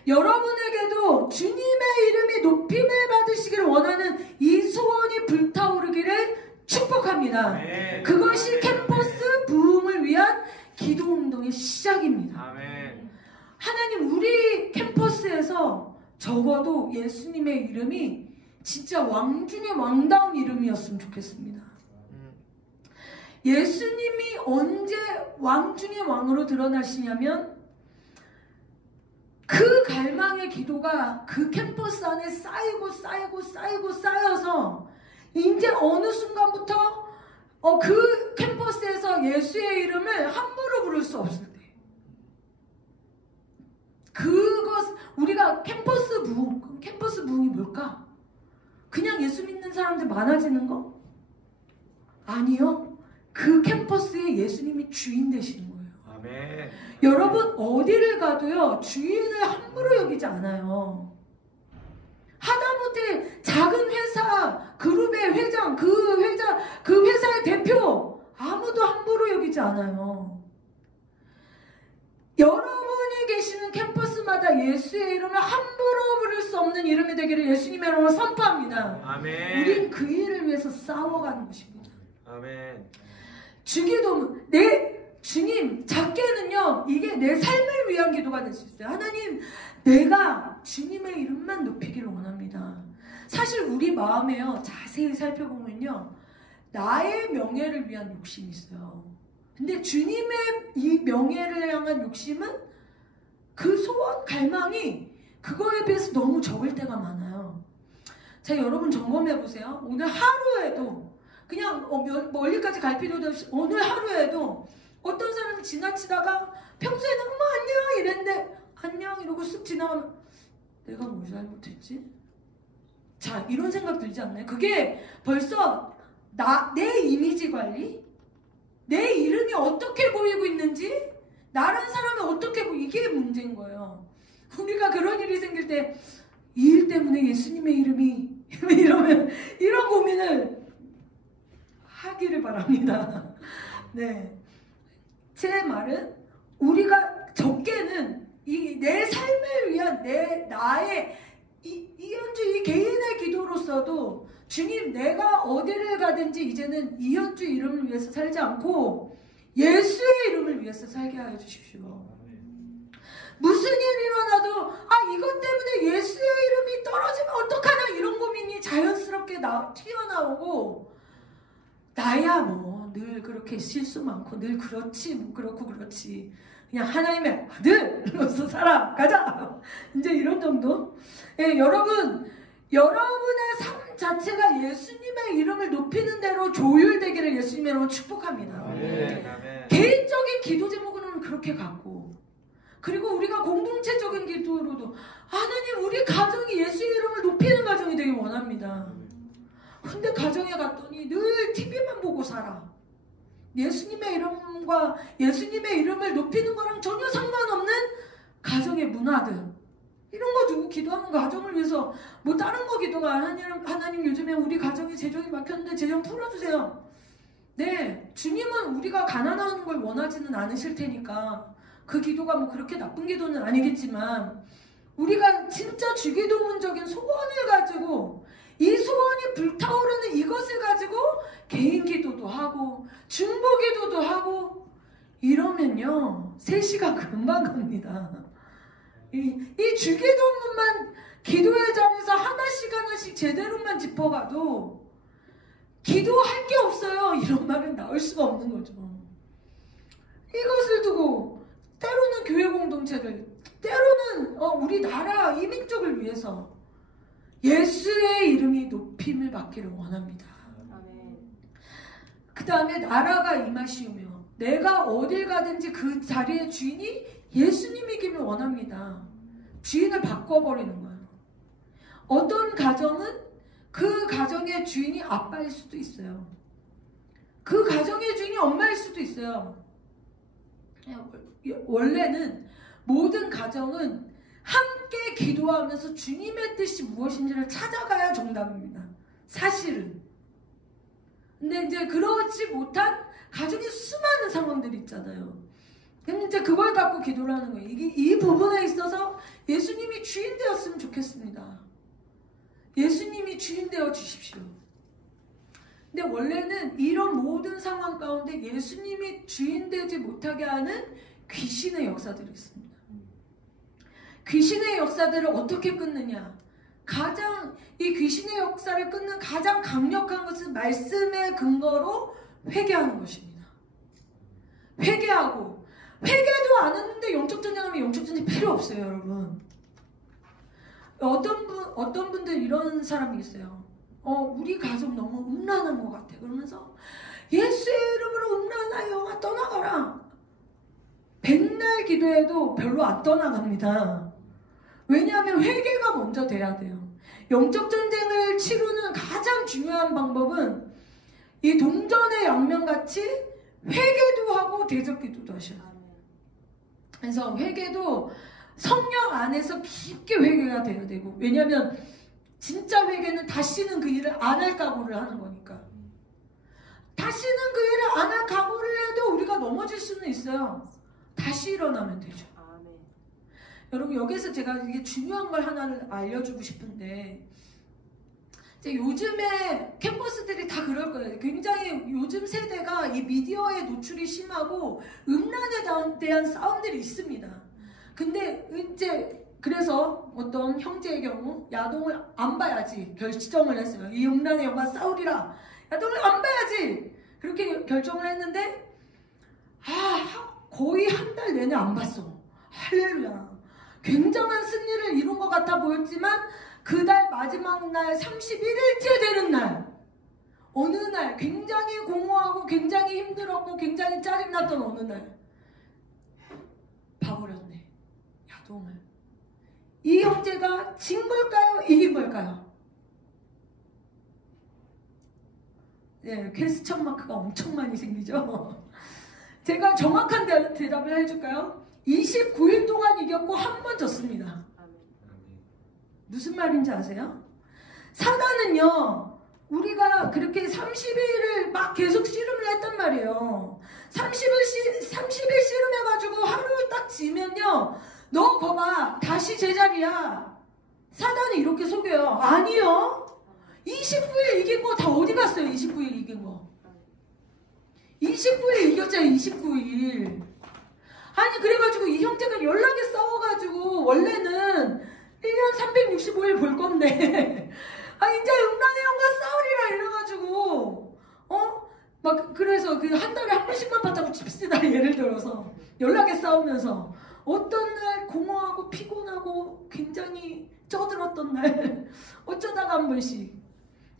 여러분에게도 주님의 이름이 높임을 받으시기를 원하는 이 소원이 불타오르기를 축복합니다. 아멘. 그것이 캠퍼스 부흥을 위한 기도 운동의 시작입니다. 아멘. 하나님, 우리 캠퍼스에서 적어도 예수님의 이름이 진짜 왕 중에 왕다운 이름이었으면 좋겠습니다. 예수님이 언제 왕 중에 왕으로 드러나시냐면 그 갈망의 기도가 그 캠퍼스 안에 쌓여서 이제 어느 순간부터 그 캠퍼스에서 예수의 이름을 함부로 부를 수 없을 때, 그것 우리가 캠퍼스 부흥이 뭘까? 그냥 예수 믿는 사람들 많아지는 거? 아니요. 그 캠퍼스에 예수님이 주인 되시는 거예요. 아멘. 여러분, 어디를 가도요 주인을 함부로 여기지 않아요. 하다못해 작은 회사 그룹의 회장, 그 회사의 대표, 아무도 함부로 여기지 않아요. 여러분이 계시는 캠퍼스마다 예수의 이름을 함부로 부를 수 없는 이름이 되기를 예수님의 이름으로 선포합니다. 아멘. 우린 그 일을 위해서 싸워가는 것입니다. 아멘. 주기도문, 주님, 작게는요, 이게 내 삶을 위한 기도가 될 수 있어요. 하나님, 내가 주님의 이름만 높이기를 원합니다. 사실 우리 마음에요, 자세히 살펴보면요, 나의 명예를 위한 욕심이 있어요. 근데 주님의 이 명예를 향한 욕심은 그 소원, 갈망이 그거에 비해서 너무 적을 때가 많아요. 자, 여러분 점검해보세요. 오늘 하루에도 그냥 멀리까지 갈 필요도 없이 오늘 하루에도 어떤 사람이 지나치다가 평소에는 어머 안녕 이랬는데 안녕 이러고 쓱 지나가면 내가 뭘 잘못했지? 자, 이런 생각 들지 않나요? 그게 벌써 내 이미지 관리? 내 이름이 어떻게 보이고 있는지? 나란 사람이 어떻게 이게 문제인 거예요. 우리가 그런 일이 생길 때 이 일 때문에 예수님의 이름이 이러면 이런 고민을 하기를 바랍니다. 네. 제 말은 우리가 적게는 내 삶을 위한 나의 이현주 이 개인의 기도로서도 주님, 내가 어디를 가든지 이제는 이현주 이름을 위해서 살지 않고 예수의 이름을 위해서 살게 하여 주십시오. 무슨 일이 일어나도 이것 때문에 예수의 이름이 떨어지면 어떡하나 이런 고민이 자연스럽게 튀어나오고 나야 뭐 늘 그렇게 실수 많고 늘 그렇지 뭐 그렇고 그렇지 그냥 하나님의 아들로서 살아가자 이제 이런 정도. 예, 여러분의 삶 자체가 예수님의 이름을 높이는 대로 조율되기를 예수님의 이름으로 축복합니다. 아멘. 개인적인 기도 제목은 그렇게 갖고, 그리고 우리가 공동체적인 기도로도 하나님, 우리 가정이 예수의 이름을 높이는 가정이 되길 원합니다. 근데 가정에 갔더니 늘 TV만 보고 살아. 예수님의 이름과 예수님의 이름을 높이는 거랑 전혀 상관없는 가정의 문화들, 이런 거 두고 기도하는 가정을 위해서 뭐 다른 거 기도가 하나님 요즘에 우리 가정에 재정이 막혔는데 재정 풀어주세요. 네, 주님은 우리가 가난하는 걸 원하지는 않으실 테니까 그 기도가 뭐 그렇게 나쁜 기도는 아니겠지만, 우리가 진짜 주기도문적인 소원을 가지고 이 소원이 불타오르는 이것을 가지고 개인 기도도 하고 중보 기도도 하고 이러면요 3시간 금방 갑니다. 이 주기도문만 기도의 자리에서 하나씩 제대로만 짚어가도 기도할 게 없어요 이런 말은 나올 수가 없는 거죠. 이것을 두고 때로는 교회 공동체를, 때로는 우리 나라 이민족을 위해서 예수의 이름이 높임을 받기를 원합니다. 그 다음에 나라가 임하시오며 내가 어딜 가든지 그 자리의 주인이 예수님이기를 원합니다. 주인을 바꿔버리는 거예요. 어떤 가정은 그 가정의 주인이 아빠일 수도 있어요. 그 가정의 주인이 엄마일 수도 있어요. 원래는 모든 가정은 함께 기도하면서 주님의 뜻이 무엇인지를 찾아가야 정답입니다. 사실은. 근데 이제 그렇지 못한 가정의 수많은 상황들이 있잖아요. 그럼 이제 그걸 갖고 기도를 하는 거예요. 이 부분에 있어서 예수님이 주인 되었으면 좋겠습니다. 예수님이 주인 되어 주십시오. 근데 원래는 이런 모든 상황 가운데 예수님이 주인 되지 못하게 하는 귀신의 역사들이 있습니다. 귀신의 역사들을 어떻게 끊느냐? 가장 이 귀신의 역사를 끊는 가장 강력한 것은 말씀의 근거로 회개하는 것입니다. 회개하고 회개도 안 했는데 영적 전쟁하면 영적 전쟁 필요 없어요, 여러분. 어떤 분들 이런 사람이 있어요. 우리 가족 너무 음란한 것 같아. 그러면서 예수의 이름으로 음란한 영아 떠나가라. 백날 기도해도 별로 안 떠나갑니다. 왜냐하면 회개가 먼저 돼야 돼요. 영적 전쟁을 치르는 가장 중요한 방법은 이 동전의 양면같이 회개도 하고 대적기도도 하셔야 돼요. 그래서 회개도 성령 안에서 깊게 회개가 돼야 되고, 왜냐하면 진짜 회개는 다시는 그 일을 안 할 각오를 하는 거니까. 다시는 그 일을 안 할 각오를 해도 우리가 넘어질 수는 있어요. 다시 일어나면 되죠. 여러분, 여기서 제가 이게 중요한 걸 하나를 알려주고 싶은데, 이제 요즘에 캠퍼스들이 다 그럴 거예요. 굉장히 요즘 세대가 이 미디어에 노출이 심하고 음란에 대한 싸움들이 있습니다. 근데 이제 그래서 어떤 형제의 경우 야동을 안 봐야지 결정을 했어요. 이 음란의 영화 싸우리라. 야동을 안 봐야지. 그렇게 결정을 했는데 거의 한 달 내내 안 봤어. 할렐루야. 굉장한 승리를 이룬 것 같아 보였지만 그달 마지막 날 31일째 되는 날, 어느 날 굉장히 공허하고 굉장히 힘들었고 굉장히 짜증났던 어느 날 봐버렸네, 야동을. 이 형제가 진 걸까요? 이긴 걸까요? 네, 퀘스천 마크가 엄청 많이 생기죠. 제가 정확한 대답을 해줄까요? 29일 동안 이겼고 한 번 졌습니다. 무슨 말인지 아세요? 사단은요, 우리가 그렇게 30일을 막 계속 씨름을 했단 말이에요. 30일 씨름해가지고 하루 딱 지면요, 너 거봐, 다시 제자리야. 사단이 이렇게 속여요. 아니요. 29일 이긴 거 다 어디 갔어요? 29일 이긴 거. 29일 이겼잖아요. 29일. 아니, 그래가지고 이 형제가 연락에 싸워가지고 원래는 1년 365일 볼 건데 이제 음란의 영과 싸우리라 이래가지고 막 그래서 그 한 달에 한 번씩만 봤다고 칩시다. 예를 들어서 연락에 싸우면서 어떤 날 공허하고 피곤하고 굉장히 쪄들었던 날 어쩌다가 한 번씩.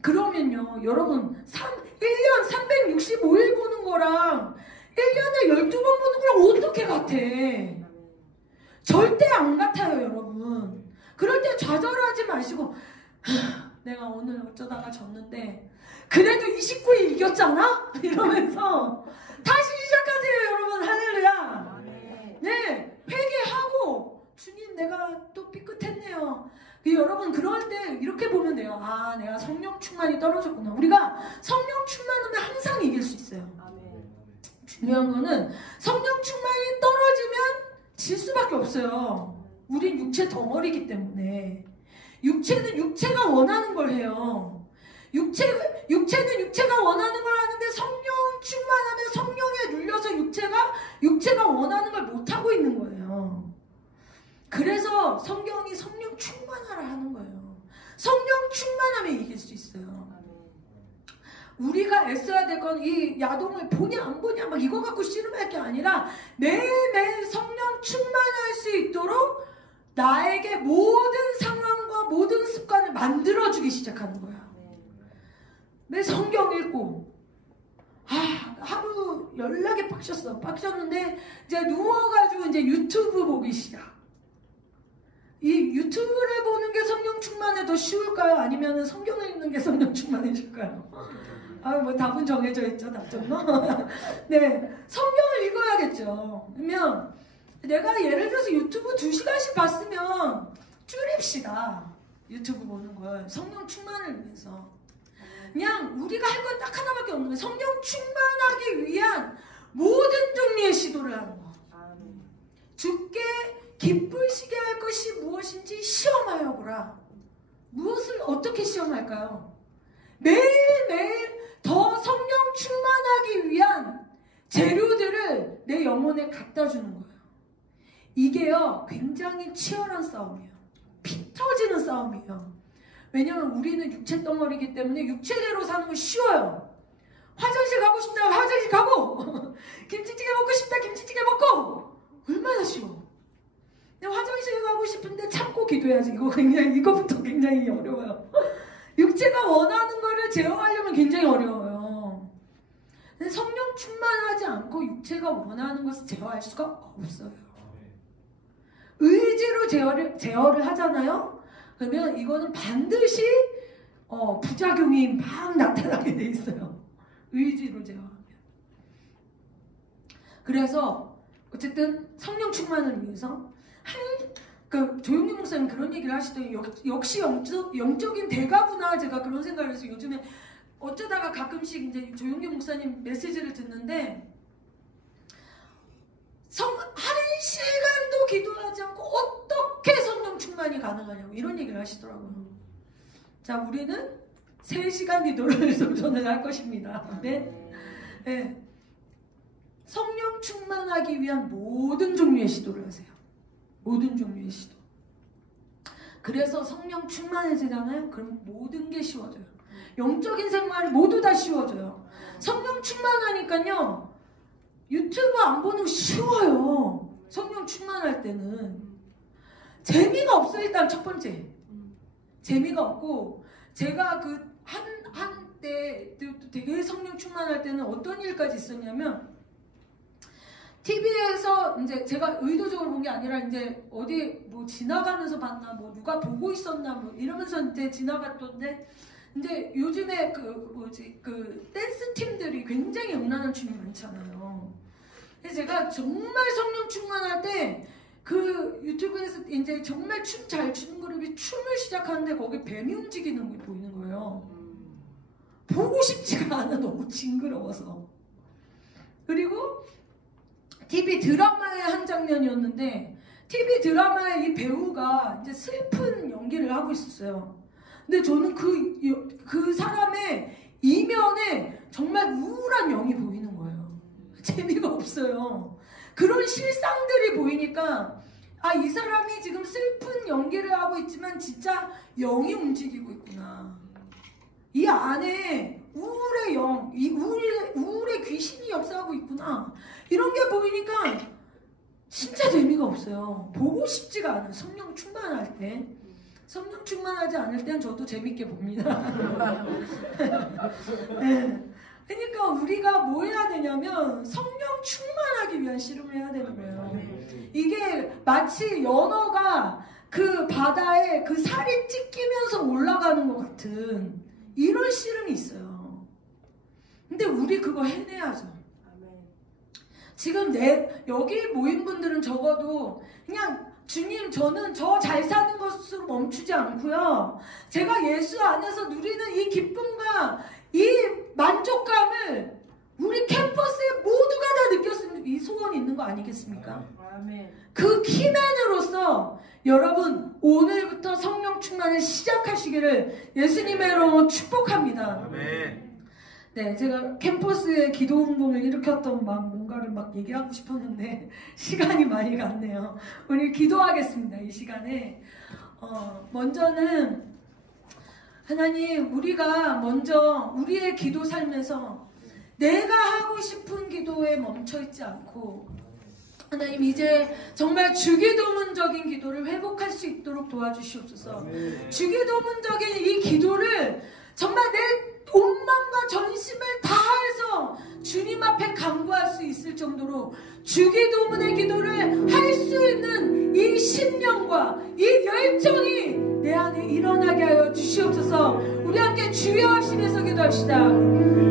그러면요, 여러분 1년 365일 보는 거랑 1년에 12번 보는 거랑 어떻게 같아? 절대 안 같아요, 여러분. 그럴 때 좌절하지 마시고 내가 오늘 어쩌다가 졌는데 그래도 29일 이겼잖아? 이러면서 다시 시작하세요, 여러분. 할렐루야. 네, 회개하고 주님, 내가 또 삐끗했네요. 여러분, 그럴 때 이렇게 보면 돼요. 내가 성령 충만이 떨어졌구나. 우리가 성령 충만하면 항상 이길 수 있어요. 중요한 거는 성령 충만이 떨어지면 질 수밖에 없어요. 우린 육체 덩어리이기 때문에. 육체는 육체가 원하는 걸 해요. 육체는 육체가 원하는 걸 하는데 성령 충만하면 성령에 눌려서 육체가 원하는 걸 못하고 있는 거예요. 그래서 성경이 성령 충만하라 하는 거예요. 성령 충만하면 이길 수 있어요. 우리가 애써야 될 건 이 야동을 보냐 안 보냐 막 이거 갖고 씨름할 게 아니라 매일매일 성령 충만할 수 있도록 나에게 모든 상황과 모든 습관을 만들어주기 시작하는 거야. 매 성경 읽고 하루 연락에 빡쳤는데 이제 누워가지고 이제 유튜브 보기 시작. 이 유튜브를 보는 게 성령 충만에 더 쉬울까요? 아니면 성경을 읽는 게 성령 충만해 줄까요? 뭐 답은 정해져 있죠, 답정너. 네, 성경을 읽어야겠죠. 그러면 내가 예를 들어서 유튜브 2시간씩 봤으면 줄입시다. 유튜브 보는 걸 성령 충만을 위해서. 그냥 우리가 할 건 딱 하나밖에 없는 거예요. 성령 충만하기 위한 모든 종류의 시도를 하는 거. 주께 기쁘시게 할 것이 무엇인지 시험하여 보라. 무엇을 어떻게 시험할까요? 매일매일 더 성령 충만하기 위한 재료들을 내 영혼에 갖다 주는 거예요. 이게요, 굉장히 치열한 싸움이에요. 피 터지는 싸움이에요. 왜냐면 우리는 육체 덩어리이기 때문에 육체대로 사는 건 쉬워요. 화장실 가고 싶다, 화장실 가고 김치찌개 먹고 싶다, 김치찌개 먹고. 얼마나 쉬워. 근데 화장실 가고 싶은데 참고 기도해야지. 이거부터 굉장히 어려워요. 육체가 원하는 거를 제어하려면 굉장히 어려워요. 근데 성령 충만하지 않고 육체가 원하는 것을 제어할 수가 없어요. 의지로 제어를 하잖아요. 그러면 이거는 반드시 부작용이 막 나타나게 돼 있어요. 의지로 제어하면. 그래서 어쨌든 성령 충만을 위해서 조용리 목사님 그런 얘기를 하시더니 역시 영적인 대가구나. 제가 그런 생각을 해서 요즘에 어쩌다가 가끔씩 이제 조용리 목사님 메시지를 듣는데 한 시간도 기도하지 않고 어떻게 성령 충만이 가능하냐고 이런 얘기를 하시더라고요. 자, 우리는 3시간 기도를 도전을 할 것입니다. 네? 네. 성령 충만하기 위한 모든 종류의 시도를 하세요. 모든 종류의 시도. 그래서 성령 충만해지잖아요. 그럼 모든 게 쉬워져요. 영적인 생활이 모두 다 쉬워져요. 성령 충만하니까요. 유튜브 안 보는 거 쉬워요. 성령 충만할 때는. 재미가 없어요. 일단 첫 번째. 재미가 없고 제가 한때 되게 성령 충만할 때는 어떤 일까지 있었냐면 TV에서 이제 제가 의도적으로 본 게 아니라 이제 어디 뭐 지나가면서 봤나 뭐 누가 보고 있었나 뭐 이러면서 이제 지나갔던데 이제 요즘에 그 댄스 팀들이 굉장히 음란한 춤이 많잖아요. 근데 제가 정말 성령 충만할 때 그 유튜브에서 이제 정말 춤 잘 추는 그룹이 춤을 시작하는데 거기 뱀이 움직이는 게 보이는 거예요. 보고 싶지가 않아. 너무 징그러워서. 그리고 TV 드라마의 한 장면이었는데 TV 드라마의 이 배우가 이제 슬픈 연기를 하고 있었어요. 근데 저는 그 사람의 이면에 정말 우울한 영이 보이는 거예요. 재미가 없어요. 그런 실상들이 보이니까 이 사람이 지금 슬픈 연기를 하고 있지만 진짜 영이 움직이고 있구나. 이 안에 우울의 영, 이 우울의 귀신이 역사하고 있구나. 이런 게 보이니까 진짜 재미가 없어요. 보고 싶지가 않아요. 성령 충만할 때. 성령 충만하지 않을 땐 저도 재밌게 봅니다. 네. 그러니까 우리가 뭐 해야 되냐면 성령 충만하기 위한 씨름을 해야 되는 거예요. 이게 마치 연어가 그 바다에 그 살이 찢기면서 올라가는 것 같은 이런 씨름이 있어요. 근데 우리 그거 해내야죠. 지금 여기 모인 분들은 적어도 그냥 주님, 저는 저 잘 사는 것으로 멈추지 않고요. 제가 예수 안에서 누리는 이 기쁨과 이 만족감을 우리 캠퍼스에 모두가 다 느꼈으면 이 소원이 있는 거 아니겠습니까? 그 키맨으로서 여러분 오늘부터 성령 충만을 시작하시기를 예수님의 이름으로 축복합니다. 네, 제가 캠퍼스에 기도 운동을 일으켰던 뭔가를 얘기하고 싶었는데 시간이 많이 갔네요. 우리 기도하겠습니다. 이 시간에 먼저는 하나님, 우리가 먼저 우리의 기도 삶에서 내가 하고 싶은 기도에 멈춰있지 않고 하나님, 이제 정말 주기도문적인 기도를 회복할 수 있도록 도와주시옵소서. 주기도문적인 이 기도를 정말 내 온 마음과 전심을 다해서 주님 앞에 간구할 수 있을 정도로 주기도문의 기도를 할 수 있는 이 신령과 이 열정이 내 안에 일어나게 하여 주시옵소서. 우리 함께 주여 하시면서 기도합시다.